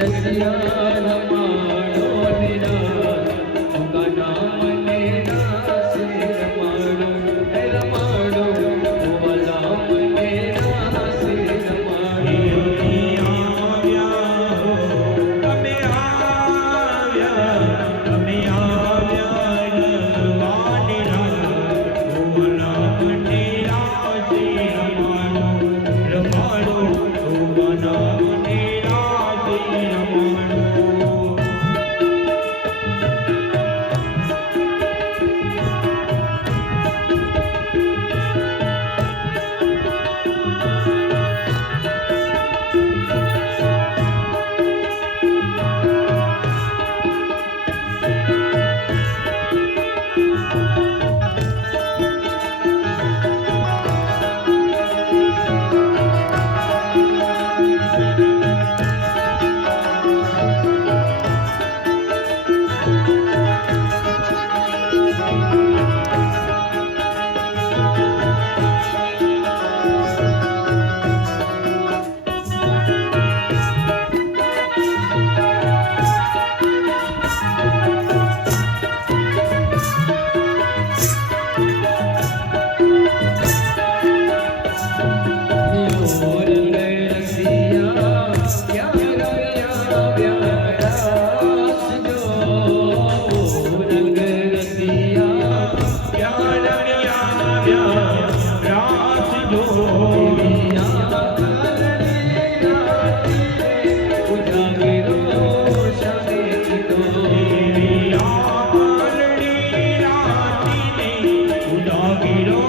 રસિયા રમાડો ઉજાગીરો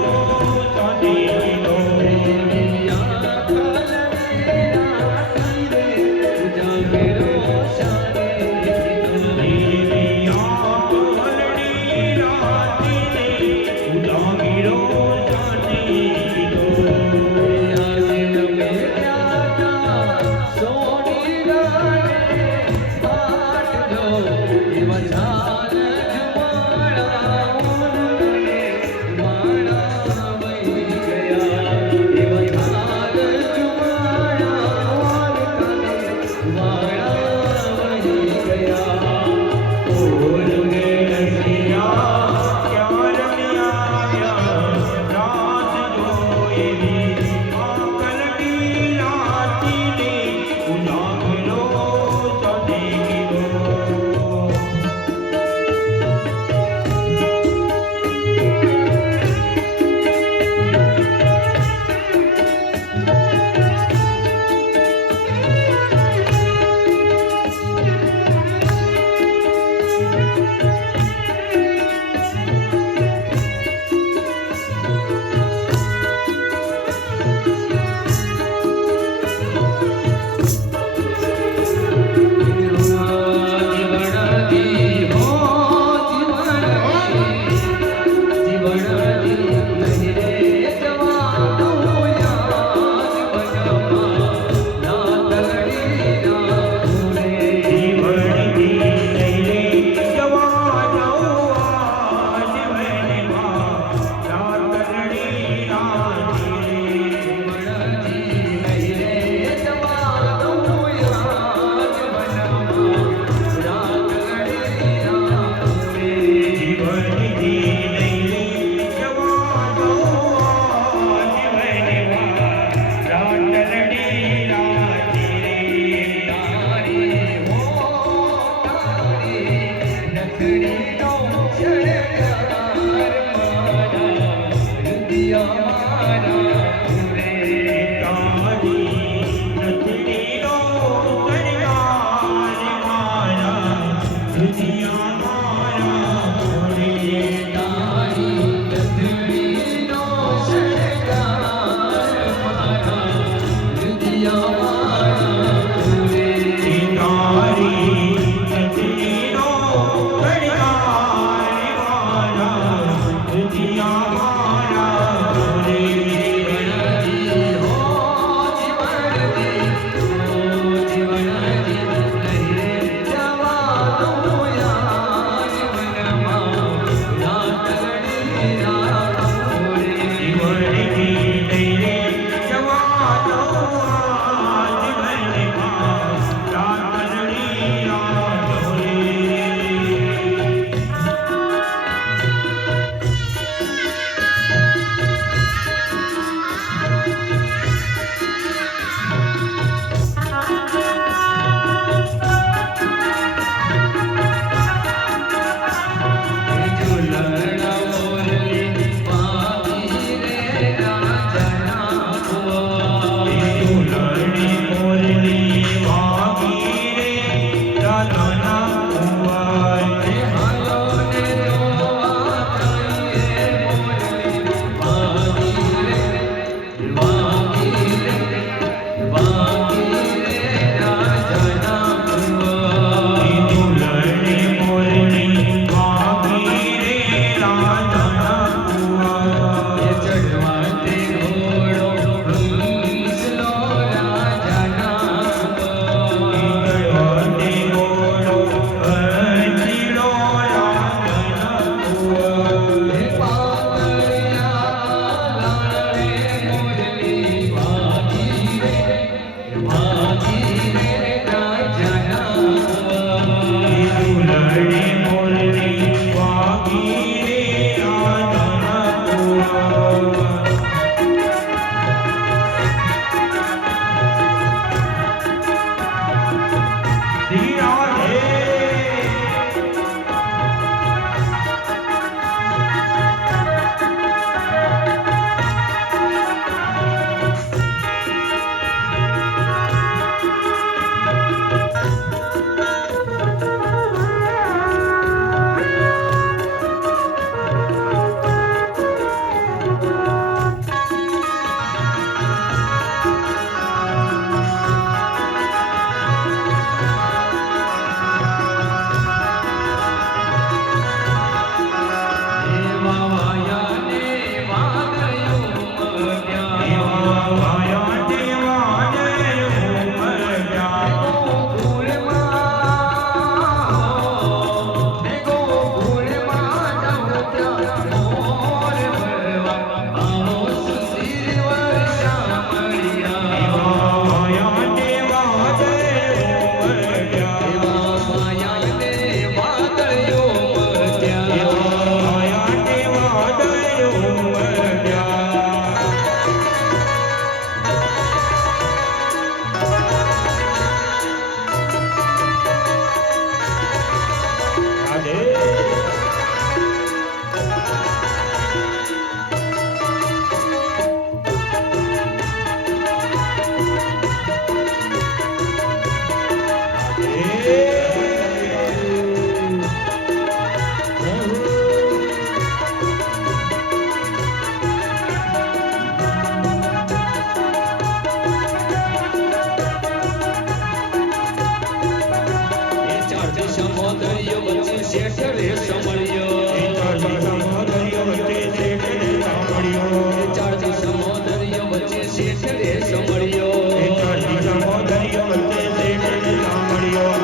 શેઠ રે સમળ્યો ચારથી સમોદરીઓ વચ્ચે શેઠ રે સાંભળ્યો ચારથી સમોદરીઓ વચ્ચે શેઠ રે સમળ્યો ચારથી સમોદરીઓ વચ્ચે શેઠ રે સાંભળ્યો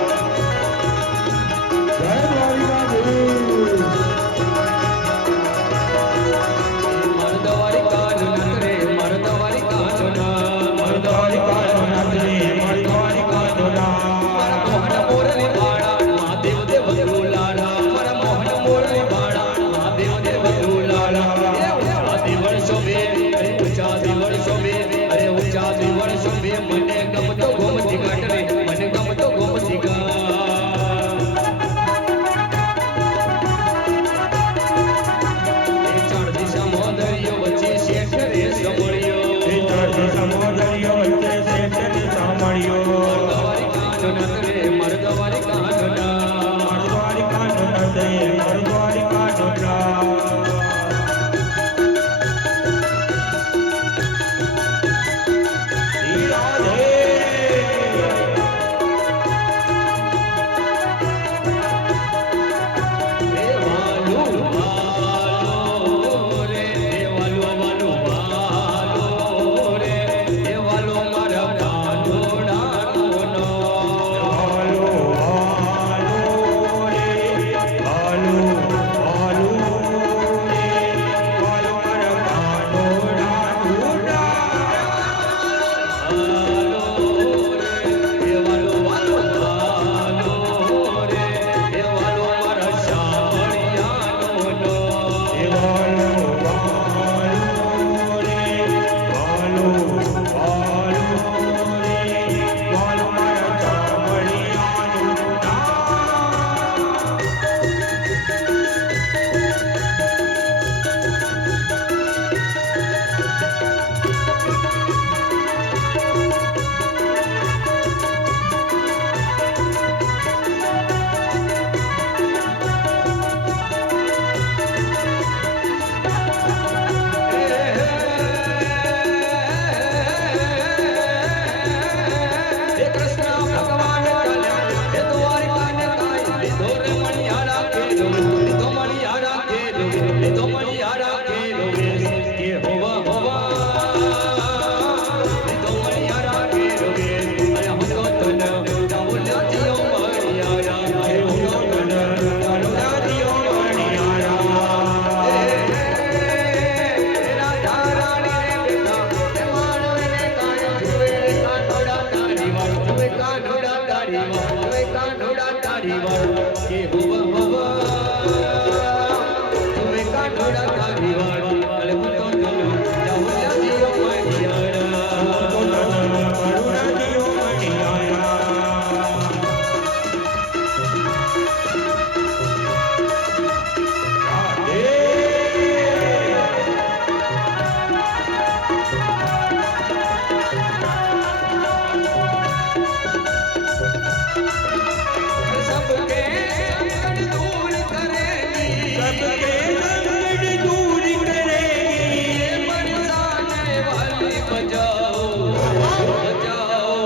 જય દ્વારિકાધીશ મરદવારી કાનનાથ રે મરદવારી કાનના મરદ્વારિકાનો નાથ રે મરદ્વારિકાનો નાથ મારા મોહન મોરલી વાળા મહાદેવ દેવ દુલાળા મારા મોહન મોરલી વાળા મહાદેવ દેવ દુલાળા એ ઊંચા દિવળ શોભે અરે ઊંચા દિવળ શોભે અરે ઊંચા દિવળ શોભે મને ગમતો ગોમતી ઘાટ રે મને ગમતો ગોમતી ઘાટ એ ચાર દિશા મોદરીઓ વચ્ચે શેઠ રે સમળ્યો ચારથી સમોદરીઓ વચ્ચે શેઠ રે સાંભળ્યો મરદવારી કાનનાથ રે મરદવારી કાનના મરદ્વારિકાનો નાથ રે મરદ્વારિકાનો નાથ શ્રી રાધે દેવાલો વાલો રે દેવાલો વાલો વાલો રે દેવાલો મારા કાનોડાનો હાલો હાલો રે હાલો હાલો રે હાલો મારા કાનોડા ઢૂંઢા દેવાલો વાલો વાલો રે દેવાલો મારા શામળિયાનો દેવાલો વાલો રે વાલો વાલો રે વાલો મારા ચામડિયાનું નામ હે કૃષ્ણ ભગવાન કલ્યાણ હે દ્વારિકાને કાય લીધો રે મણિયારા કેરો લીધો મણિયારા કેરો લીધો મણિયારા કેરો કે હોવા હોવા લીધો મણિયારા કેરો અરે હું તો તન બોલ્યો જીઓ મણિયારા હે હું તો તન રાધિયો મણિયારા રાધા રાણી રે બેટા હે માનવને કાય જુએ કાનોડા તારી વાળ જુએ કાનોડા તારી વાળ જુએ કાનોડા તારી વાળ કે હોવા હોવા જુએ કાનોડા તારી વાળ અરે હું તો તન બોલ્યો જીઓ મણિયારા રાધિયો મણિયારા सबके संकट दूर करेगी सबके संकट दूर करेगी बरसाने वाली बजाओ बजाओ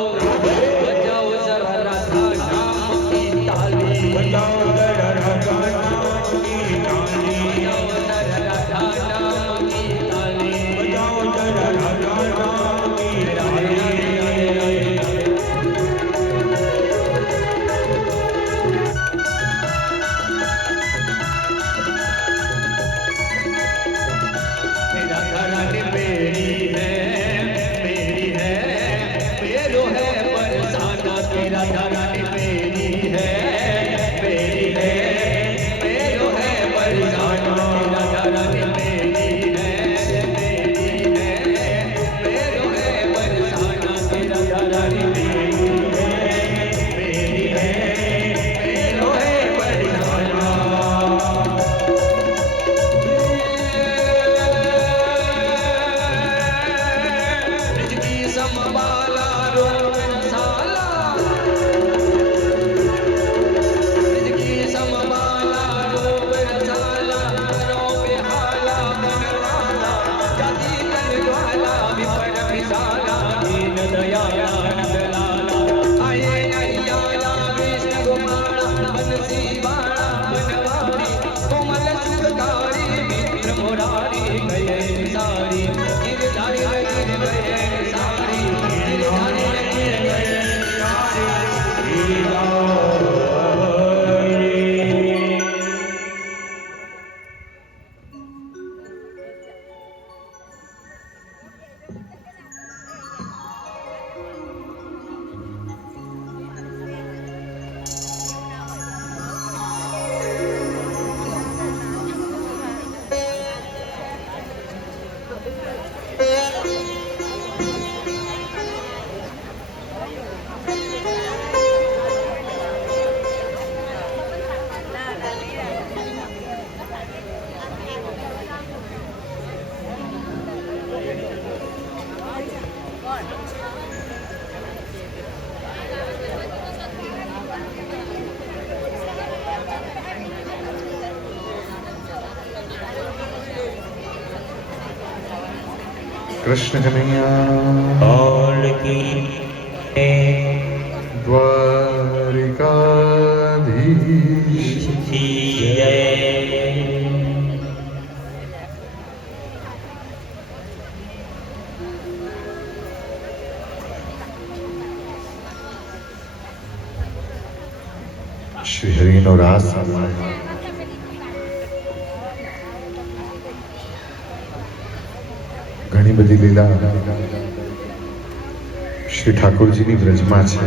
बजाओ जरा राधा नाम की ताली बजाओ जरा राधा नाम की ताली बजाओ जरा राधा नाम की ताली बजाओ जरा राधा नाम की ताली राधा रानी मेरी है मेरो है बरसाना की राधा रानी मेरी है मेरो है बरसाना की राधा रानी मेरी है मेरो है बरसाना की राधा रानी मेरी है मेरो है बरसाना की संभाला रोग साला की संभाला रोग साला रो बेहाला बनवाला जाति तन ज्वाला विपन विशाला दीन दयाला नंदला કૃષ્ણ કનૈયા लाल की દ્વારિકાધીશ की जय। શ્રી હરિનો રાસ ઘણી બધી લીલા શ્રી ઠાકોરજીની વ્રજમાં છે.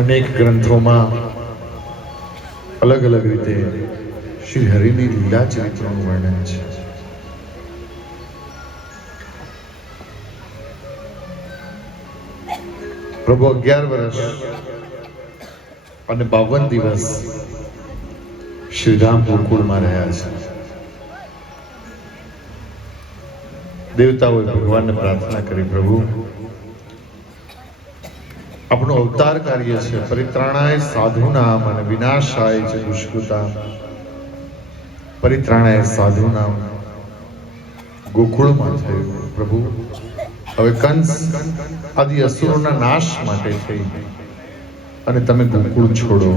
અનેક ગ્રંથોમાં અલગ અલગ રીતે શ્રી હરિની લીલા ચરિત્રોનું વર્ણન છે. પ્રભુ 11 વર્ષ અને 52 દિવસ શ્રીધામ ગોકુળમાં રહ્યા છે. દેવતાઓએ ભગવાનને પ્રાર્થના કરી, પ્રભુ આપણું અવતાર કાર્ય છે પરિત્રાણાય સાધુનામ અને વિનાશાય છે દુષ્કૃતામ. પરિત્રાણાય સાધુનામ ગોકુળમાં થયું પ્રભુ. હવે કંસ આદિ અસુરોના નાશ માટે થઈ અને તમે ગોકુળ છોડો.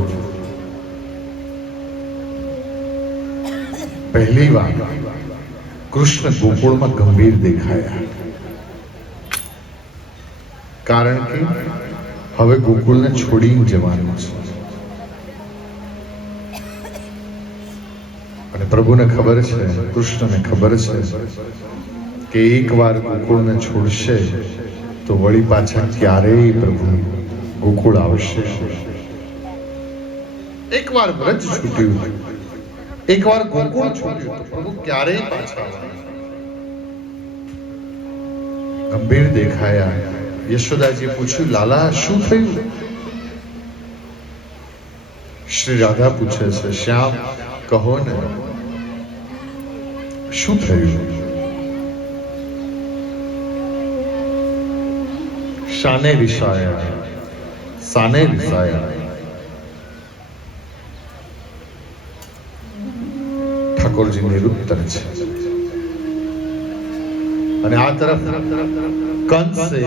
પહેલી વાર કૃષ્ણ ગોકુળમાં ગંભીર દેખાયા, કારણ કે હવે ગોકુળને છોડી જવાનું છે. અને પ્રભુને ખબર છે, કૃષ્ણને ખબર છે કે એકવાર ગોકુળને છોડશે તો વળી પાછા ક્યારેય પ્રભુ ગોકુળ આવશે. એકવાર વ્રજ છૂટ્યું, એકવાર ગોકુળ છૂટ્યું તો પ્રભુ ક્યારેય પાછા આવવાના. ગંભીર દેખાયા. યશોદાજીએ પૂછ્યું, લાલા શું થયું? શ્રી રાધા પૂછે છે, શ્યામ કહો ને શું થયું? શાને રિસાયા, સાને રિસાયા? ઠાકોરજી નિરુત્તર છે. અને આ તરફ કંસે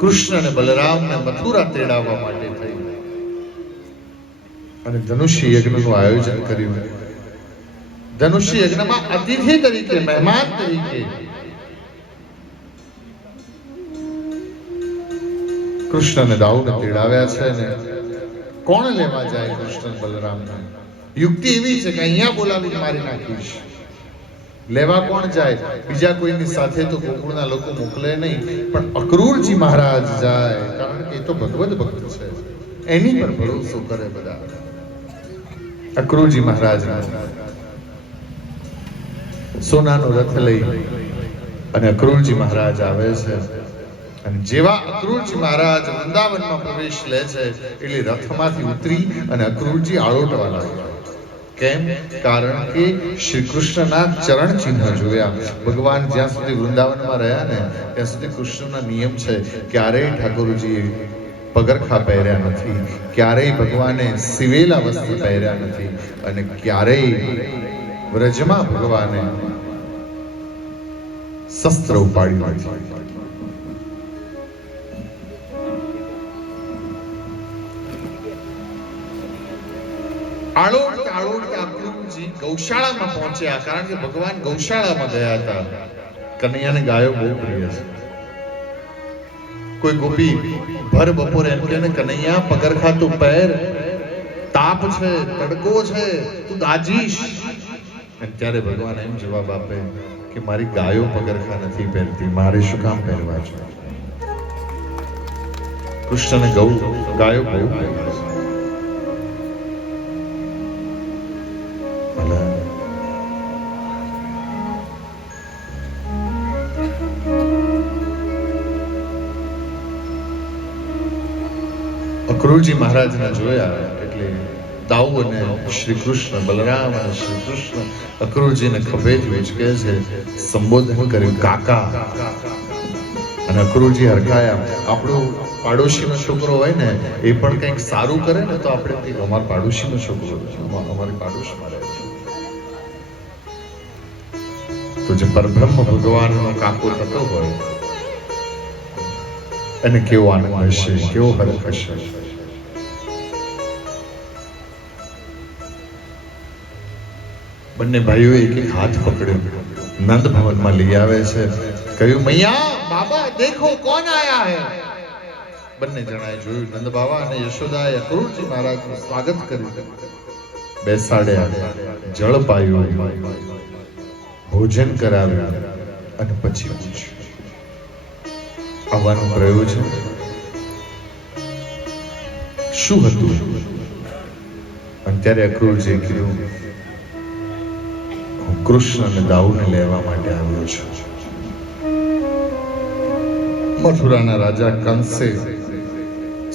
કૃષ્ણ અને બલરામને મથુરા તેડાવવા માટે થઈ અને ધનુષ્ય યજ્ઞનું આયોજન કર્યું. ધનુષ્ય યજ્ઞમાં અતિથિ તરીકે, મહેમાન તરીકે કૃષ્ણને દાઉદને તેડાવ્યા છે. ને કોણ લેવા જાય કૃષ્ણ બલરામને? યુક્તિ એવી છે કે અહીંયા બોલાવીને મારી નાખીશ. લેવા કોણ જાય? બીજા કોઈની સાથે તો ગોકુળના લોકો મોકલે નહીં, પણ અક્રૂરજી મહારાજ જાય, કારણ કે એ તો ભગવદ ભક્ત છે, એની પર ભરોસો કરે બધા. અક્રૂરજી મહારાજ સોનાનો રથ લઈ અને અક્રૂરજી મહારાજ આવે છે. અને જેવા અક્રૂરજી મહારાજ વૃંદાવનમાં પ્રવેશ લે છે એટલે રથમાંથી ઉતરી અને અક્રૂરજી આળોટવા લાગ્યા. કેમ? કારણ કે શ્રી કૃષ્ણના ચરણ ચિહ્ન જોયા. ભગવાન જ્યાં સુધી વૃંદાવનમાં રહ્યા ને ત્યાં સુધી કૃષ્ણના નિયમ છે, ક્યારેય ઠાકોરજીએ પગરખા પહેર્યા નથી, ક્યારેય ભગવાને સિવેલા વસ્ત્ર પહેર્યા નથી, અને ક્યારેય વ્રજમાં ભગવાને શસ્ત્ર ઉપાડ્યું નથી. આળોટતા અક્રૂરજી ગૌશાળામાં પહોંચ્યા, કારણ કે ભગવાન ગૌશાળામાં ગયા હતા. કનૈયાને ગાયો બહુ પ્રિય છે. કોઈ ગોપી ભર બપોરે એમ કહે ને, કનૈયા પગરખા તું પહેર, તાપ છે, તડકો છે, તું દાજીશ. અને ત્યારે ભગવાન એમ જવાબ આપે કે મારી ગાયો પગરખા નથી પહેરતી, મારે શું કામ પહેરવા છે? કૃષ્ણને ગાયો બહુ પ્રિય છે. અક્રૂરજી મહારાજને જોયા એટલે દાઉ અને શ્રી કૃષ્ણ, બલરામ અને શ્રી કૃષ્ણ અક્રૂરજીને ખભે જ ઉંચકે છે, સંબોધન કર્યું કાકા. અને અક્રૂરજી હરખાયા. આપણો પાડોશીનો છોકરો હોય ને એ પણ કંઈક સારું કરે ને તો આપણે કંઈક અમારા પાડોશીનો છોકરો, અમારી પાડોશમાં રહે છે. જે પરબ્રહ્મ ભગવાનનો કાકો થતો હોય અને કેવો આનંદ હશે, કેવો હર્ષ હશે. બંને ભાઈઓએ એક એક હાથ પકડ્યો, નંદ ભવનમાં લઈ આવે છે. કહ્યું, મૈયા બાબા દેખો કોણ આયા હે. બંને જણાએ જોયું, નંદ બાબા અને યશોદાએ અક્રૂરજી મહારાજનું સ્વાગત કર્યું, બેસાડ્યા, જળ પાયું, ભોજન કરાવ્યું અને પછી પૂછ્યું આવવાનું પ્રયોજન શું હતું. અને ત્યારે અક્રૂરજીએ કીધું, હું કૃષ્ણ અને દાઉને લેવા માટે આવ્યો છું. મથુરાના રાજા કંસે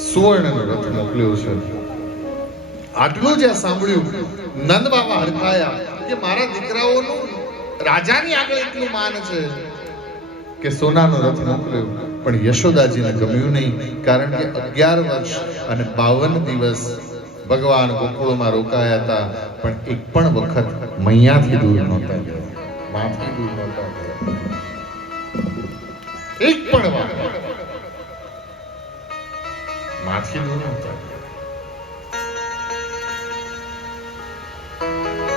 સુવર્ણનો રથ મોકલ્યો છે. આટલું જ્યાં સાંભળ્યું, નંદ બાબા હરખાયા કે મારા દીકરાઓનું રાજાની આગળ એટલું માન છે કે સોનાનો રથ મોકલ્યો. પણ યશોદાજીને ગમ્યું નહીં, કારણ કે 11 વર્ષ અને 52 દિવસ ભગવાન ગોકુળમાં રોકાયા હતા, પણ એક પણ વખત મૈયાથી દૂર નહોતા ગયા, માથી દૂર નહોતા ગયા, એક પણ વાર માથી દૂર નહોતા ગયા.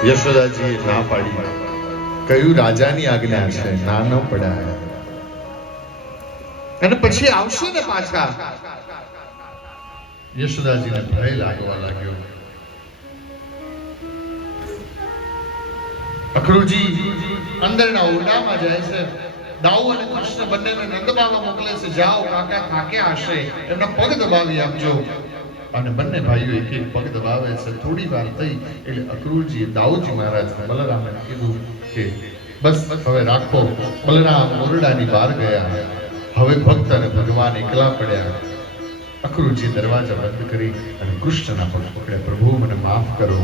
યશોદાજીએ ના પાડી, કહ્યું રાજાની આજ્ઞા છે, ના ન પડાય. અને પછી આવશે ને પાછા. યશોદાજીને ભય લાગવા લાગ્યો. અક્રૂરજી અંદરના ઓરડામાં જાય છે. દાઉ અને કૃષ્ણ બંનેને નંદ બાબા મોકલે છે, જાઓ કાકા થાક્યા હશે, એમના પગ દબાવી આપજો. અને બંને ભાઈઓ એક એક પગ દબાવે છે. થોડી વાર થઈ એટલે અક્રૂરજીએ દાઉજી મહારાજ બલરામને કીધું કે બસ હવે રાખો. બલરામ ઓરડાની બહાર ગયા. હવે ભક્ત અને ભગવાન એકલા પડ્યા. અક્રૂરજી દરવાજા બંધ કરી અને કૃષ્ણના પગ પકડ્યા. પ્રભુ મને માફ કરો,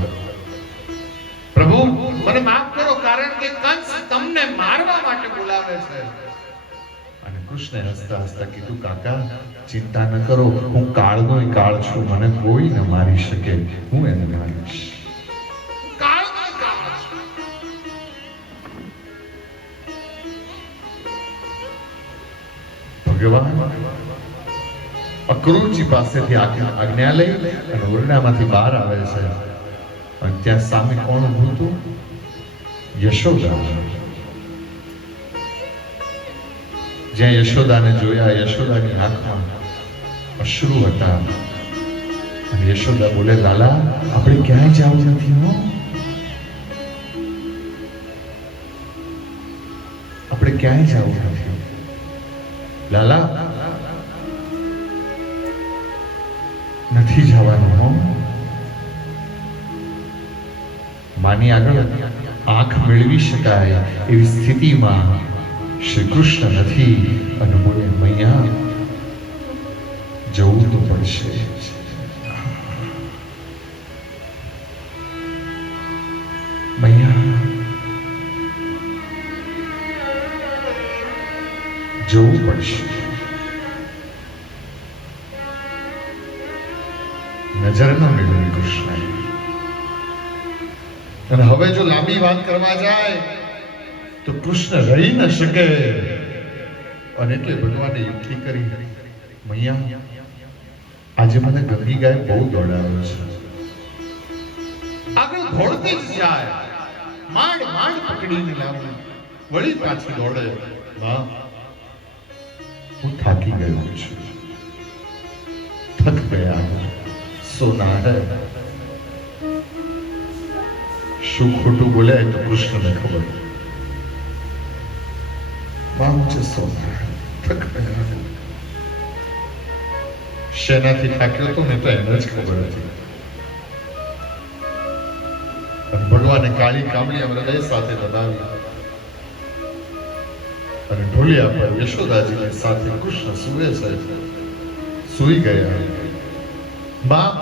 પ્રભુ મને માફ કરો, કારણ કે કંસ તમને મારવા માટે બોલાવે છે. અને કૃષ્ણે હસતા હસતા કીધું, કાકા ચિંતા ન કરો, હું કાળનોય કાળ છું, મને કોઈ ન મારી શકે, હું એને મારીશ. કાળનોય કાળ છું. ભગવાન અક્રૂરજી પાસેથી આજ્ઞા લઈ અને ઓરડામાંથી બહાર આવે છે. અને ત્યાં સામે કોણ ઊભું હતું? યશોદા. જ્યાં યશોદાને જોયા, યશોદાની આંખમાં અશ્રુ હતા. અને યશોદા બોલે, લાલા આપણે ક્યાંય જવું નથી, હો આપણે ક્યાંય જવું નથી, લાલા નથી જવાનું. હો માની આગળ આંખ મેળવી શકાય એવી સ્થિતિમાં શ્રી કૃષ્ણ નથી. અને બોલે, મૈયા જવું તો પડશે. મૈયા જવું પડશે. નજર ન મેળવી કૃષ્ણ. અને હવે જો લાંબી વાત કરવા જાય તો કૃષ્ણ રહી ન શકે. અને એટલે ભગવાને યુક્તિ કરી, મૈયા આજે મને ગંગી ગાય બહુ દોડાવ્યો છે, આગળ દોડતી જ જાય, માંડ માંડ પકડીને લાવું, વળી પાછી દોડે. માં હું થાકી ગયો છું, થક ગયા, સોના હે. શું ખોટું બોલ્યા તો કૃષ્ણને ખબર. માં મુझे સોના થક ગયા. શેનાથી થાક્યો તો ને તો એને જ ખબર હતી. ભગવાને કાળી કામળી હૃદય સાથે દબાવી અને ઢોલિયા પર યશોદાજીની સાથે કૃષ્ણ સૂવે છે. સૂઈ ગયા. બાપ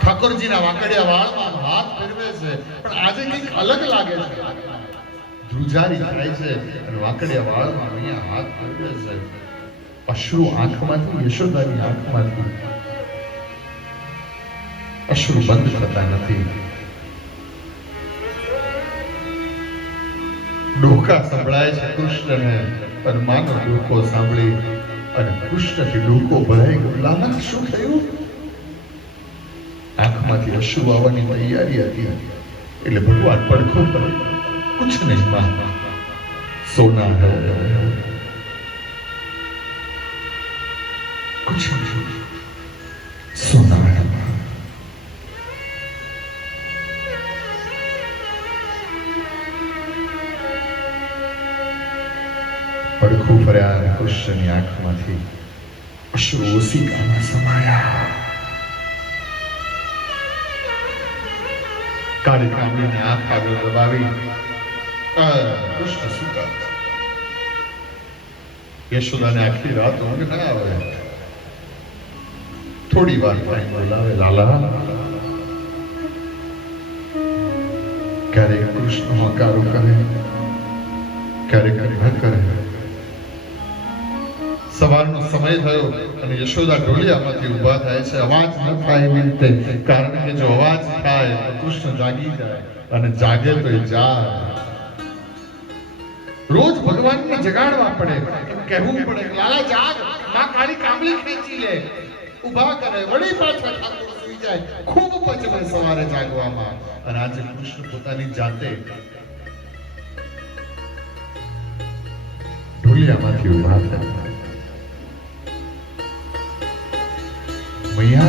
ઠાકોરજીના વાકડિયા વાળમાં હાથ ફેરવે છે, પણ આજે કંઈક અલગ લાગે છે. ધ્રુજારી થાય છે અને વાકડિયા વાળમાં અહીંયા હાથ ફેરવે છે. અશ્રુ આંખમાંથી, યશોદાની આંખમાંથી અશ્રુ બંધ થતા નથી. ડોક ડોકા સંભળાય છે કૃષ્ણને અને માનો ડોકો સાંભળી અને કૃષ્ણથી ડોકો ભરાઈ ગયો. લાલા શું થયું? આંખમાંથી અશ્રુ આવવાની તૈયારી હતી એટલે ભગવાન પડખો પર कुछ नहीं मां सोना है कुछ नहीं सोना है પડખું ફર્યા કૃષ્ણની આંખમાંથી અશ્રુ ઓશિકામાં સમાયા. કાળી કામળીને આંખ આગળ દબાવી કૃષ્ણ સુતા. યશોદાને આખી રાત ઊંઘ ના આવે. થોડી વાર થાય બોલાવે લાલા. ક્યારેક કૃષ્ણ હકારો કરે, ક્યારેક ન કરે. સવારનો સમય થયો અને યશોદા ઢોલિયામાંથી ઊભા થાય છે. અવાજ ન થાય એવી રીતે, કારણ કે જો અવાજ થાય તો કૃષ્ણ જાગી જાય અને જાગે તો એ જાય. રોજ ભગવાનને જગાડવા પડે, કહેવું પડે લાલા જાગ, માં કાળી કામળી ખેંચી લે. ઊભા કરે, વળી પાછા ઠાકોર સૂઈ જાય. ખૂબ પચવે સવારે જાગવામાં. અને આજે કૃષ્ણ પોતાની જાતે ઢોલિયામાંથી ઊભા થયા. मैया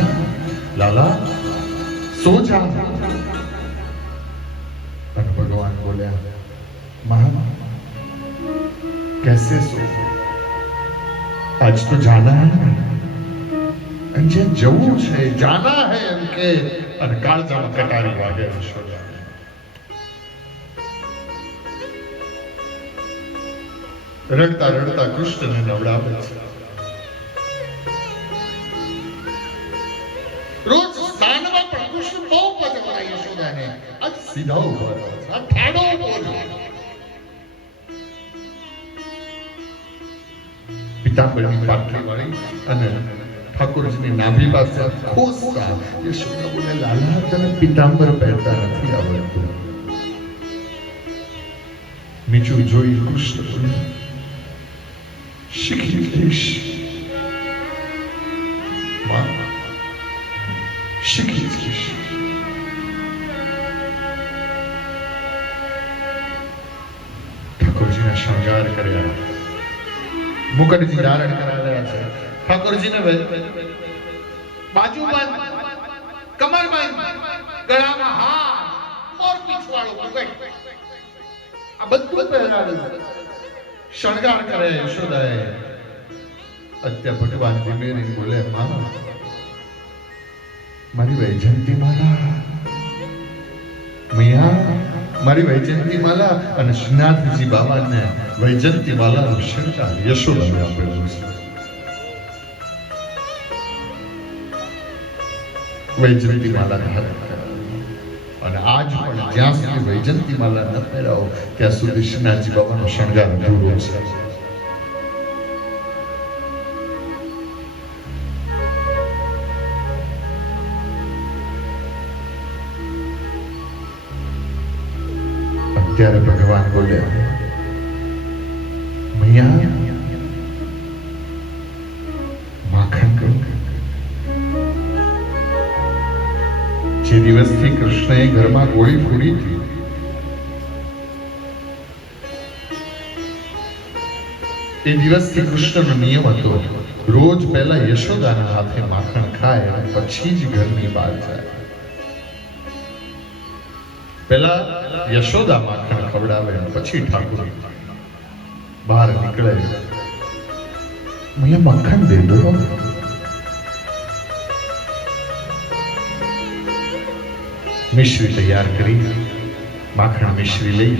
लाला सो जा. भगवान बोले महा कैसे सो, आज तो जाना है अंजे जવું છે, जाना है એમ કે અને કાળજામાં કટારી વાગે. રડતા રડતા કૃષ્ણને નવડાવે છે. રોજ સ્થાનમાં પણ કૃષ્ણ બહુ પજવતા યશોદાને. આજ સીધા ઉભો રહ્યો, આ ઠાડો ઉભો રહ્યો. પિતાંબરની પાટલી વાળી અને ઠાકોરજીની નાભી પાસે ખોસતા યશોદા બોલે લાલા તને પિતાંબર પહેરતા નથી આવડતું. નીચું જોઈ કૃષ્ણ બોલે શીખી લઈશ માં, શીખી લઈશ. ઠાકોરજીના શણગાર કર્યા, મુકટથી ધારણ કરાવ્યા છે. ઠાકોરજીને બાજુબંધ, કમરબંધ, ગળામાં હાર, મોર પીછવાળો મુકટ, આ બધું પહેરાવ્યું. શણગાર કરે યશોદાએ. અત્યારે ભગવાન ધીમે બોલે માં મારી વૈજયંતી માલા, મિયા મારી વૈજયંતી માલા. અને શ્રીનાથજી બાબાને વૈજયંતી માલાનું શણગાર યશોદાએ આપેલું છે. વૈજયંતી માલા ધારણ અને આજ પણ જ્યાં સુધી વૈજયંતી માલા ન પહેરાવો ત્યાં સુધી શ્રીનાથજી બાબાનો શણગાર અધૂરો છે. ત્યારે ભગવાન બોલ્યા મૈયા માખણ કરું. જે દિવસથી કૃષ્ણએ ઘરમાં ગોળી ફોડી હતી એ દિવસથી કૃષ્ણનો નિયમ હતો રોજ પહેલા યશોદાના હાથે માખણ ખાય અને પછી જ ઘરની બહાર જાય. પહેલા યશોદા માખણ ખવડાવે પછી ઠાકોર બહાર નીકળે. મને માખણ દે દો. મિશ્રી તૈયાર કરી માખણ મિશ્રી લઈ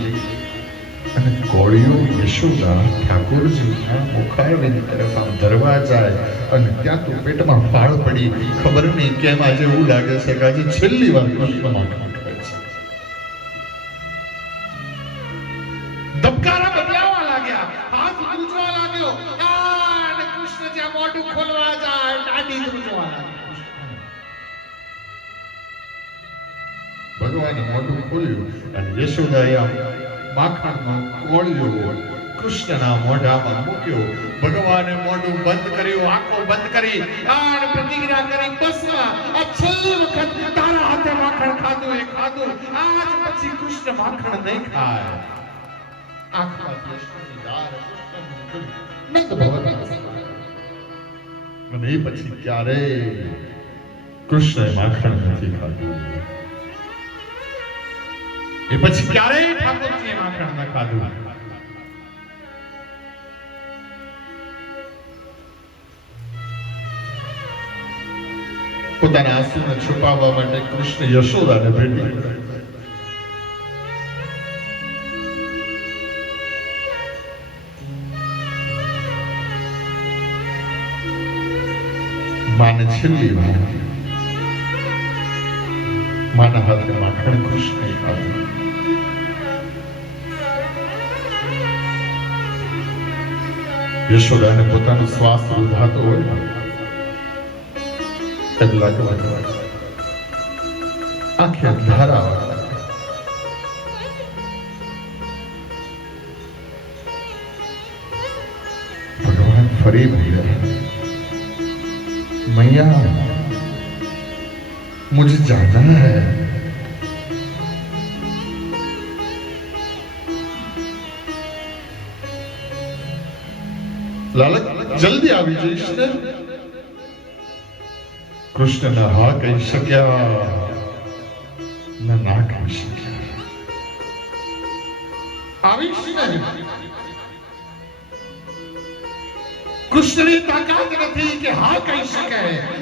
અને કોળીઓ યશોદા ઠાકોરજીના મુખારવિંદ તરફ આમ ધરવા જાય. અને ત્યાં તો પેટમાં ફાળ પડી. ખબર નહીં કેમ આજે એવું લાગે છે કે આજે છેલ્લી વાર કૃષ્ણ માખણ ધબકારા બદલાવા લાગ્યા, હાથ ધ્રુજવા લાગ્યો. અને કૃષ્ણ જ્યાં મોઢું ખોલવા જાય દાઢી ધ્રુજવા લાગી. ભગવાને મોઢું ખોલ્યું અને યશોદાએ માખણનો કોળિયો કૃષ્ણના મોઢામાં મૂક્યો. ભગવાને મોઢું બંધ કર્યું, આંખો બંધ કરી અને પ્રતિજ્ઞા કરી, બસ આ છેલ્લી વખત તારા હાથે માખણ ખાધું એ ખાધું, આજ પછી કૃષ્ણ માખણ નહીં ખાય. આંખમાંથી અશ્રુની ધાર કૃષ્ણનું મુખ નંદ ભવન અને એ પછી ક્યારેય કૃષ્ણએ માખણ નથી ખાધું. એ પછી ક્યારેય ઠાકોરજીએ માખણ ન ખાધું. પોતાના આંસુને છુપાવવા માટે કૃષ્ણ યશોદાને ભેટી માને છેલ્લી વાર માના હાથે માખણ કૃષ્ણએ ખાધું. યશોદાને પોતાનો શ્વાસ રૂધાતો હોય એમ લાગવા આંખે અંધારા આવતા. ભગવાન ફરી બોલ્યા, मैया मुझे जाना है. લાલક જલ્દી આવી જઈશ ને. કૃષ્ણ હા કહી શક્યા ના કહી શક્યા. આવીશ ને. કૃષ્ણની તાકાત નથી કે હા કહી શકે,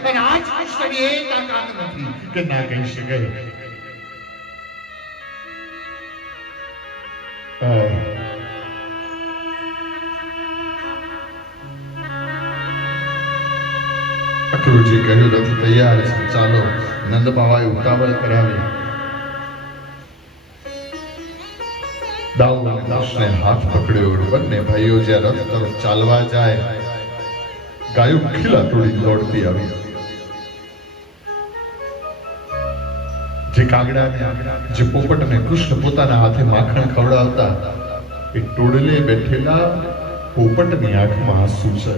અને આજ કૃષ્ણની એ તાકાત નથી કે ના કહી શકે. અક્રૂરજી કહ્યું, રથ તૈયાર છે, ચાલો. નંદ બાવાએ ઉતાવળ કરાવી. દાઉદ અને કૃષ્ણે હાથ પકડ્યો. બંને ભાઈઓ જ્યાં રથ તરફ ચાલવા જાય, ગાયો ખીલા તોડી દોડતી આવી. જે કાગડાને, જે પોપટને કૃષ્ણ પોતાના હાથે માખણ ખવડાવતા, એ ટોળલે બેઠેલા પોપટની આંખમાં આંસુ છે.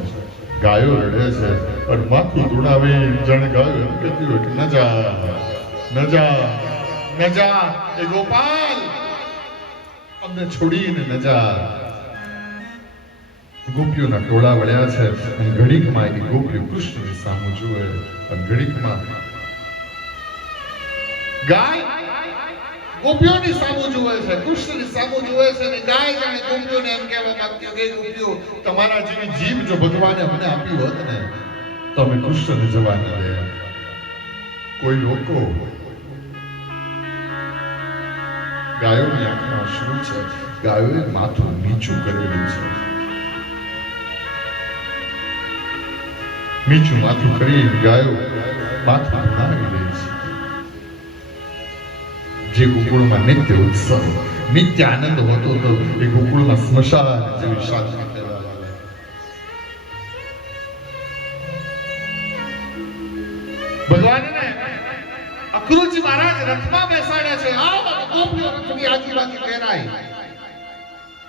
ગાયો રડે છે અને માથું ધૂણાવે. જણ ગાયો એમ કહેતી હોય કે ન જા, ન જા, ન જા, એ ગોપાલ અમને છોડીને ન જા. ગોપીઓના ટોળા વળ્યા છે અને ઘડીકમાં એ ગોપીઓ કૃષ્ણની સામું જુએ અને ઘડીકમાં ગાય ગોપીઓની સામું જુએ છે, કૃષ્ણની સામું જુએ છે અને ગાય જાણે ગોપીઓને એમ કહેવા માંગતી કે ગોપીઓ, તમારા જેવી જીભ જો ભગવાને અમને આપી હોત ને તો અમે કૃષ્ણને જવા ન દે. કોઈ રોકો. ગાયોની આંખમાં શું છે? ગાયોએ માથું નીચું કરેલું છે. નીચું માથું કરી ગાયો માથું ભણાવી રહી છે. જે ગોકુળમાં નિત્ય ઉત્સવ, નિત્ય આનંદ હોતો હતો, એ ગોકુળમાં સ્મશાન જેવી શાંતિ ફેલાવા લાગી. ભગવાનને અક્રૂરજી મહારાજ રથમાં બેસાડ્યા છે. આ ગોપીઓ રથની આજુબાજુ ફેરાય.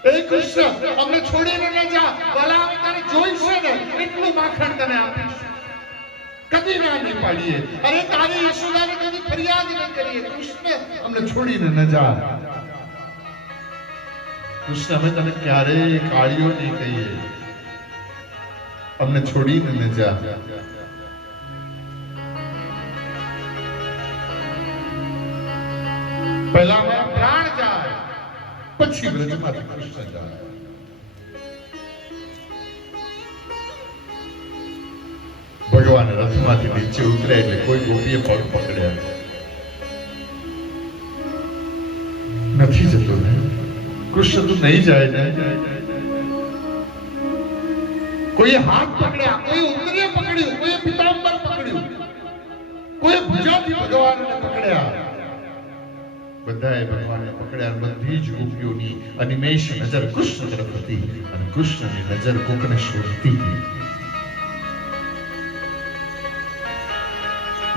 એ કૃષ્ણ, અમને છોડીને ન જા. ભલા અમે તને જોઈશે ને એટલું માખણ તને આપીશ. કદી ના નહીં પાડીએ. અરે તારી યશોદાને કદી ફરિયાદ ન કરીએ. કૃષ્ણ, અમને છોડીને ન જા. કૃષ્ણ, અમે તને ક્યારેય કાળિયો નહીં કહીએ. અમને છોડીને ન જા. પહેલા મારા પ્રાણ જાય, પછી બ્રજમાંથી કૃષ્ણ જાય. ભગવાન રથમાંથી નીચે ઉતરે એટલે કોઈ ગોપીએ પગ પકડ્યા. નથી જતો ને કૃષ્ણ, તું નહીં જાય ને. કોઈએ હાથ પકડ્યા, કોઈ ઉંદરીએ પકડ્યું, કોઈ પિતાંબર પકડ્યું, કોઈ ભુજાથી ભગવાનને પકડ્યા. બધાએ ભગવાનને પકડ્યા. બધી જ ગોપીઓની અનિમેષ નજર કૃષ્ણ તરફ હતી અને કૃષ્ણની નજર કોકને શોધતી હતી.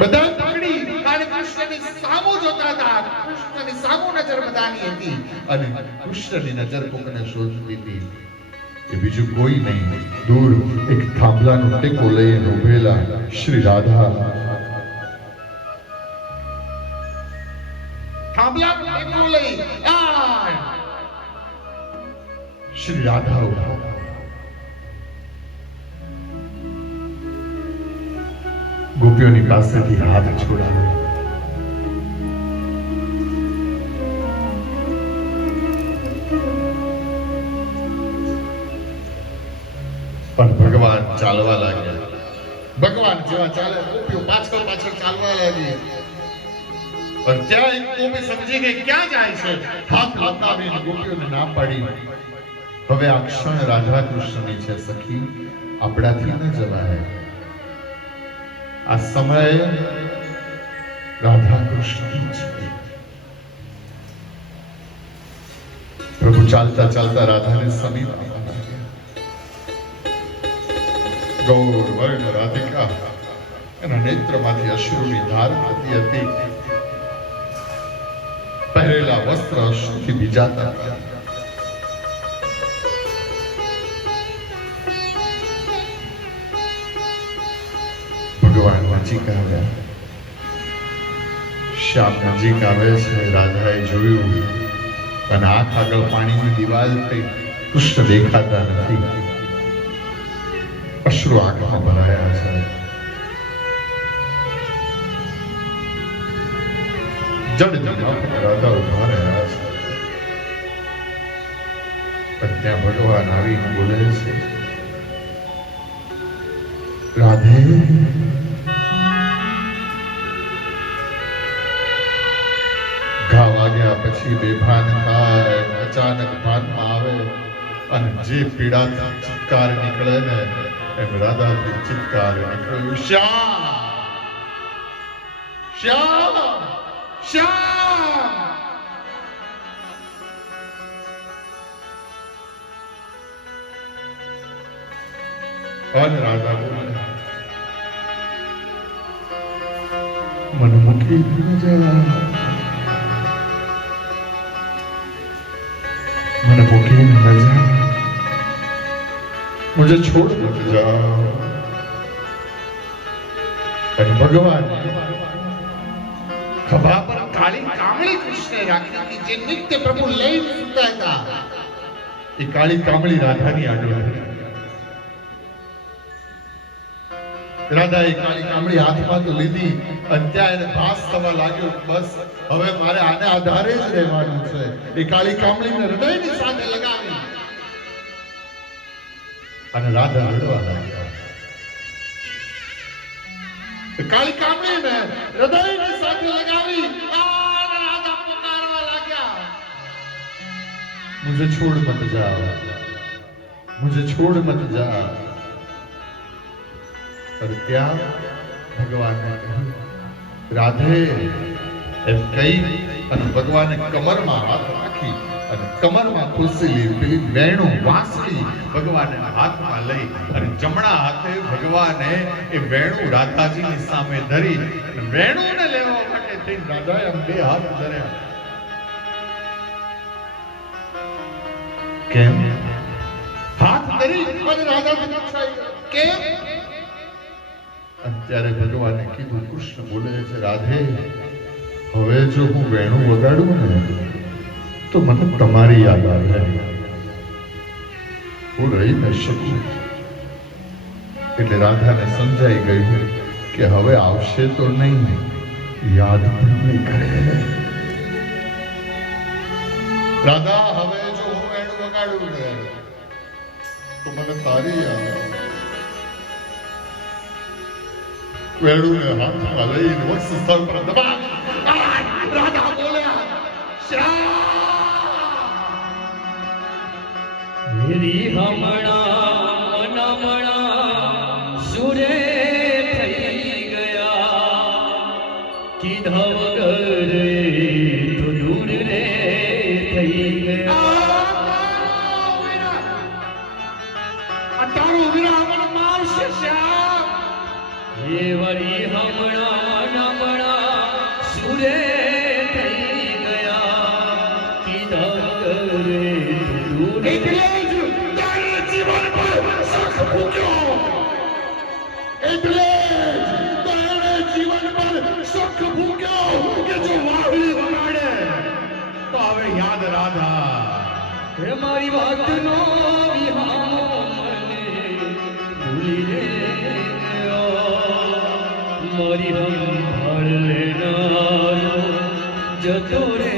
બધા પકડી અને કૃષ્ણની સામું જોતા હતા. કૃષ્ણની સામું નજર બધાની હતી અને કૃષ્ણની નજર કોકને શોધતી હતી. એ બીજું કોઈ નહીં, દૂર એક થાંભલાનો ટેકો લઈને ઉભેલા શ્રી રાધા. થાંભલાનો ટેકો લઈ શ્રી રાધા ઉભા. ગોપીઓની પાસેથી હાથ છોડાવ્યો. પણ ભગવાન ચાલવા લાગ્યા. ભગવાન જેવા ચાલે ગોપીઓ પાછળ પાછળ ચાલવા લાગી. પણ ત્યાં એક ગોપી સમજી ગઈ ક્યાં જાય છે. હાથ લંબાવીને ગોપીઓને ના પાડી. હવે આ ક્ષણ રાધા કૃષ્ણની છે સખી, આપણાથી ન જવાય. આ સમય રાધા કૃષ્ણની છે. પ્રભુ ચાલતા ચાલતા રાધાને સમીપ આવવા લાગ્યા. ગૌર વર્ણ રાધિકા એના નેત્રમાંથી અશ્રુની ધાર થતી હતી. પહેરેલા વસ્ત્ર અશ્રુથી ભીજાતા હતા. ભગવાન નજીક આવ્યા. શ્યામ નજીક આવે છે. રાધાએ જોયું અને આંખ આગળ પાણીની દિવાલ થઈ. કૃષ્ણ દેખાતા નથી. અશ્રુ આંખમાં ભરાયા છે. જડ રાધા ઉભા રહ્યા છે. પણ ત્યાં ભગવાન આવીને બોલે છે, રાધે, ઘા વાગ્યા પછી બેભાન થાય, અચાનક ભાનમાં આવે અને જે પીડા ચિત્કાર નીકળે ને એમ રાધાથી ચિત્કાર નીકળ્યું, શ્યામ શ્યામ શ્યામ. અને રાધા બોલે, मन मुखी न जा, मन मुखी न जा, मुझे छोड़ मत जाओ. અને ભગવાન ખભા પર કાળી કામળી કૃષ્ણે રાખી હતી, જે નિત્ય પ્રભુ લઈને સૂતા હતા. એ કાળી કામળી રાધાની આગળ હતી. રાધાએ કાળી કામળી હાથમાં તો લીધી અને ત્યાં એને ભાસ થવા લાગ્યો, બસ હવે મારે આને આધારે જ રહેવાનું છે. એ કાળી કામળીને હૃદયની સાથે લગાવી અને રાધા રડવા લાગ્યા. કાળી કામળીને હૃદયની સાથે લગાવી અને રાધા પુકારવા લાગ્યા, મુझे छोड़ मत जाओ, मुझे छोड़ मत जाओ. और ત્યાં ભગવાનને કહ્યું, રાધે એમ કહી અને ભગવાને કમરમાં હાથ રાખી અને કમરમાં ખુશી પેલી વેણું વાંસળી ભગવાને હાથમાં લઈ અને જમણા હાથે ભગવાને એ વેણું રાધાજીની સામે ધરી અને વેણુને લેવા માટે થઈને રાધાએ આમ બે હાથ ધર્યા. કેમ હાથ ધરી અને રાધાજી કેમ? ત્યારે ભગવાને કીધું, કૃષ્ણ બોલે છે, રાધે હવે જો હું વેણું વગાડું ને તો મને તમારી યાદ આવે, હું રહી ન શકું. એટલે રાધાને સમજાઈ ગયું કે હવે આવશે તો નહીં, યાદ પણ નહીં કરે. રાધા હવે જો હું વેણું વગાડું ને તો મને તારી યાદ આવે. વેણુને હાથમાં લઈને વક્ષ સ્થળ પર દબાવી રાધા બોલ્યા, શ્યામ. મેરી હમણાં મનમણા સુરે થઈ ગયા, કીધા વગર તો દૂર રે થઈ ગયા. તારું વિરામ મારશે શ્યામ. એ વળી હમણાં એટલે જ તારે જીવન પર શક મૂક્યો. એટલે જ તારે જીવન પર શક મૂક્યો કે જો વાહી વગાડે તો હવે યાદ રાધા. હે મારી વાતનો વિહામો મને ભૂલી રે મારી સંભાળ લેનારો જતો રે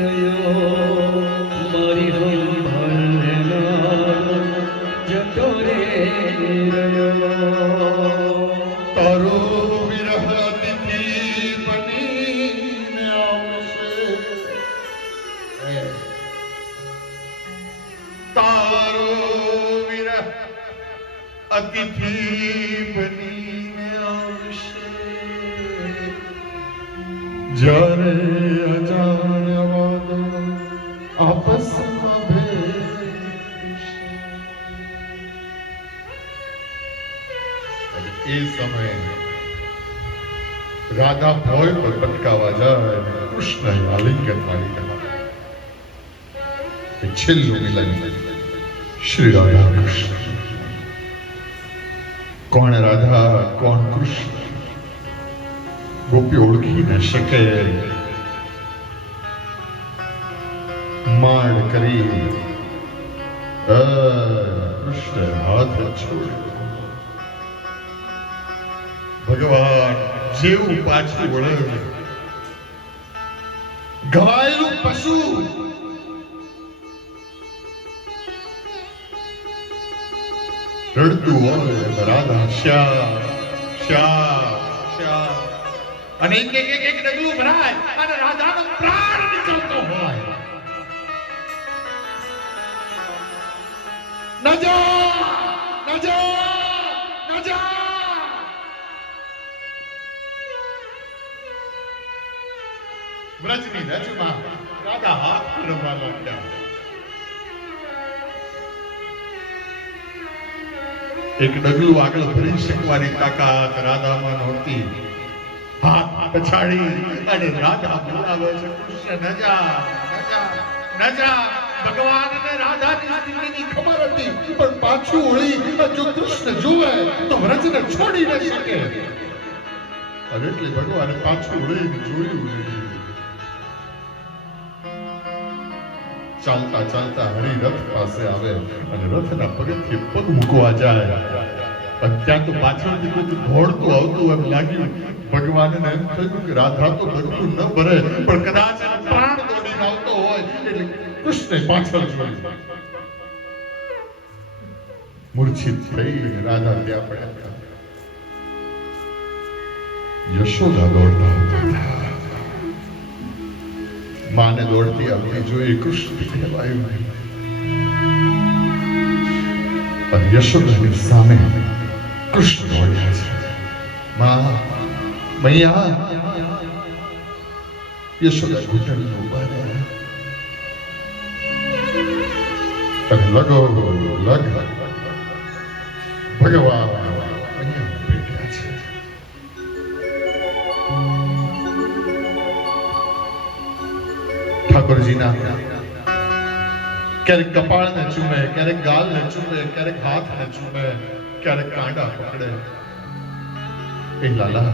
રહ્યો મારી સંભાળ લેનારો જતો રે રહ્યો તારો વિરહ અતિથિ બનીને આવશે. તારો વિરહ અતિથિ બનીને આવશે. જ્યારે અજાણ્યા વાદળો આપસમાં ભેગશે. અને એ સમયે રાધા ભોય પર પટકાવા જાય અને કૃષ્ણ આલિંગન વાળી કહેવાય. એ છેલ્લું મિલન શ્રી રાધા કૃષ્ણ. કોણ રાધા કોણ કૃષ્ણ ગોપીઓ ઓળખી ન શકે. માણ કરી કૃષ્ણ હાથ છોડ્યો. ભગવાન જેવું પાછું વળે ઘવાયેલું પશુ રડતું હોય રાધા શ્યામ શ્યામ શ્યામ અને એક એક એક એક ડગલું ભરાય અને રાધાનો પ્રાણ નીકળતો હોય. ન જા ન જા ન જા. વ્રજની રજમાં રાધા હાથ રમવા લાગ્યા. એક ડગલું આગળ ભરી શકવાની તાકાત રાધામાં નહોતી. હાથ પછાડી અને રાધા બોલાવે છે કૃષ્ણ ન જા ન જા ન જા. ભગવાનને રાધાની સ્થિતિની ખબર હતી પણ પાછું વળી જો કૃષ્ણ જુએ તો વ્રજને છોડી ન શકે. અને એટલે ભગવાને પાછું વળીને જોયું નહીં. ચાલતા ચાલતા હરિ રથ પાસે આવે અને રથના પગથિયે પગ મૂકવા જાય. ત્યાં તો પાછળથી કોઈ દોડતું આવતું એમ લાગ્યું. ભગવાનને એમ થયું કે રાધા તો ડગલું ન ભરે પણ કદાચ એનો પ્રાણ દોડીને આવતો હોય એટલે કૃષ્ણે પાછળ જોયું. મૂર્છિત થઈને રાધા ત્યાં પડ્યા. યશોદા દોડતા હતા. માને દોડતી આવતી જોઈ કૃષ્ણ કહેવાયું નહીં. અને યશોદાની સામે કૃષ્ણ દોડ્યા છે. માં મૈયા. યશોદા ઘૂંટણને ઊભા રહ્યા અને લગો લગ ભગવાન અહીંયા બેઠા છે. ઠાકોરજીના ક્યારેક કપાળને ચૂમે, ક્યારેક ગાલને ચૂમે, ક્યારેક હાથને ચૂમે, ક્યારેક કાંડા પકડે. એ લાલા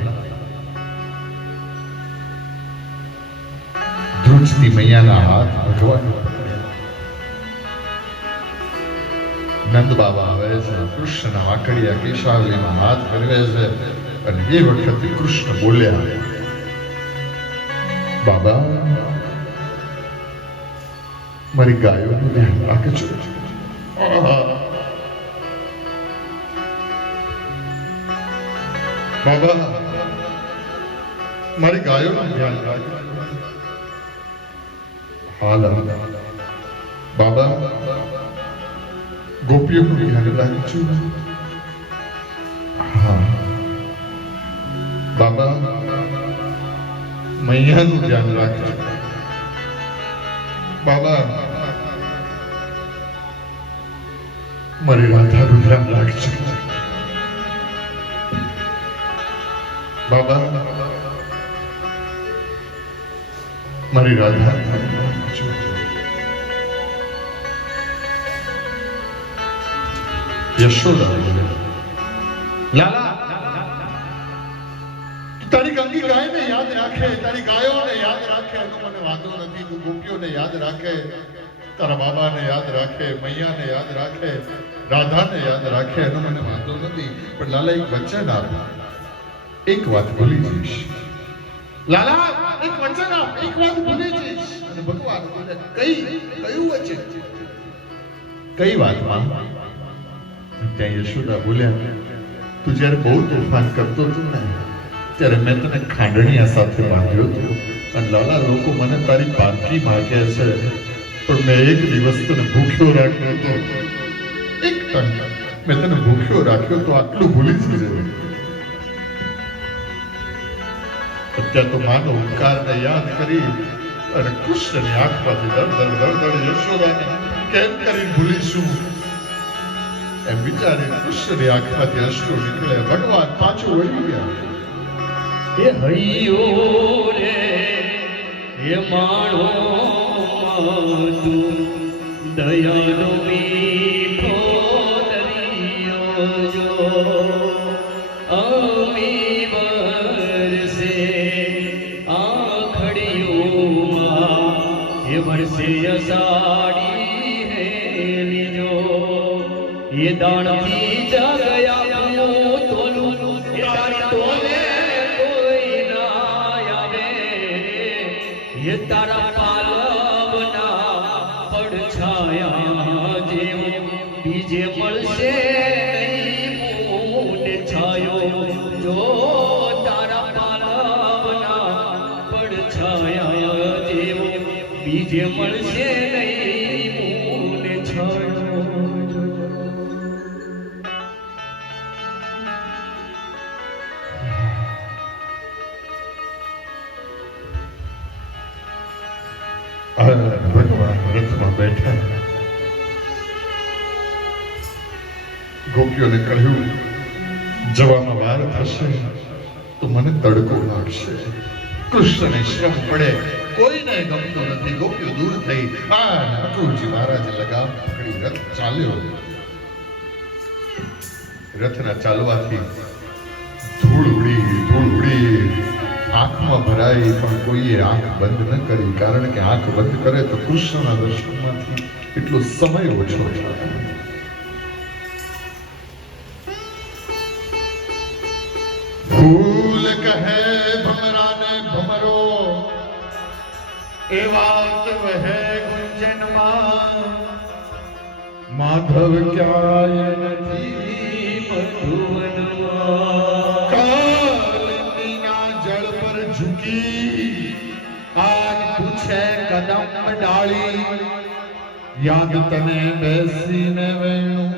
ધ્રુજતી મૈયાના હાથ ભગવાન નંદ બાબા આવે છે. કૃષ્ણના વાકડિયા કેશાવલીમાં હાથ ફેરવે છે અને એ વખતે કૃષ્ણ બોલ્યા, બાબા મારી ગાયોનું ધ્યાન રાખજો. બાબા મારી ગાયોનું ધ્યાન રાખજો. હાલ બાબા ગોપીઓનું ધ્યાન રાખજો. હા બાબા મૈયાનું ધ્યાન રાખજો. બાબા મારી રાધાનું ધ્યાન રાખજો. બાબા મારી રાધા યશોદા બોલે, લાલા તારી ગંગી ગાયને યાદ રાખે, તારી ગાયોને યાદ રાખે એનો મને વાંધો નથી. તું ગોપીઓને યાદ રાખે, તારા બાબાને યાદ રાખે, મૈયાને યાદ રાખે, રાધાને યાદ રાખે એનો મને વાંધો નથી. પણ લાલા એક વચન આપ, એક વાત ભૂલી જઈશ. લાલા એક વચન આપ, એક વાત ભૂલી જઈશ. અને ભગવાન બોલે, કયું વચન? કઈ વાત માં? ત્યાં યશોદા બોલ્યા, તું જ્યારે બહુ તોફાન કરતો હતો ને ત્યારે મેં તને ખાંડણીયા સાથે બાંધ્યો હતો. અને લાલા લોકો મને તારી પારકી માગે છે, પણ મેં એક દિવસ તને ભૂખ્યો રાખ્યો હતો. એક ટન મેં તને ભૂખ્યો રાખ્યો તો આટલું ભૂલી જ જજે. અત્યારે તો માનો ઉપકારને યાદ કરી અને કૃષ્ણની આંખમાંથી દળ યશોદાને કેમ કરી ભૂલીશું એમ વિચારી કૃષ્ણની આંખમાંથી અશ્રુ નીકળ્યા. ભગવાન પાછું વળી ગયા. એ હૈયો રે એ માણો તું દયાનો મીઠો દરિયો જો અમી વરસે આખડીઓમાં એ વરસે અષાઢી હેલી જો એ દાણથી જગયા હું તોલું એ તારી તોલે ये तारा पालवना પડછાયા જેવું બીજે મળશે નહીં મૂંડ છાયો. જો તારા પાલવના પડછાયા જેવું બીજે મળશે નહીં મૂંડ છાયો. ભગવાન રથમાં બેઠા, ગોપીઓને કહ્યું, જવામાં વાર થશે તો મને તડકો લાગશે. કૃષ્ણને શ્રમ પડે, કોઈને ગમતું નથી. ગોપીઓ દૂર થઈ. અક્રૂરજી મહારાજે લગામ પકડી રથ ચાલ્યો. રથના ચાલવાથી ધૂળ ઉડી આંખમાં ભરાઈ, પણ કોઈએ આંખ બંધ ન કરી. કારણ કે આંખ બંધ કરે તો કૃષ્ણના દર્શનમાંથી એટલો સમય ઓછો થાય. ફૂલ કહે ભમરાને ભમરો, એ વાત વહે ગુંજનમાં. માધવ ક્યાંય નથી મધુવનમાં. કાલનીના જળ પર ઝૂકી આજ પૂછે કદમ ડાળી. યાદ તને બેસીને વેણું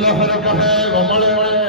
લહર કહે વમળે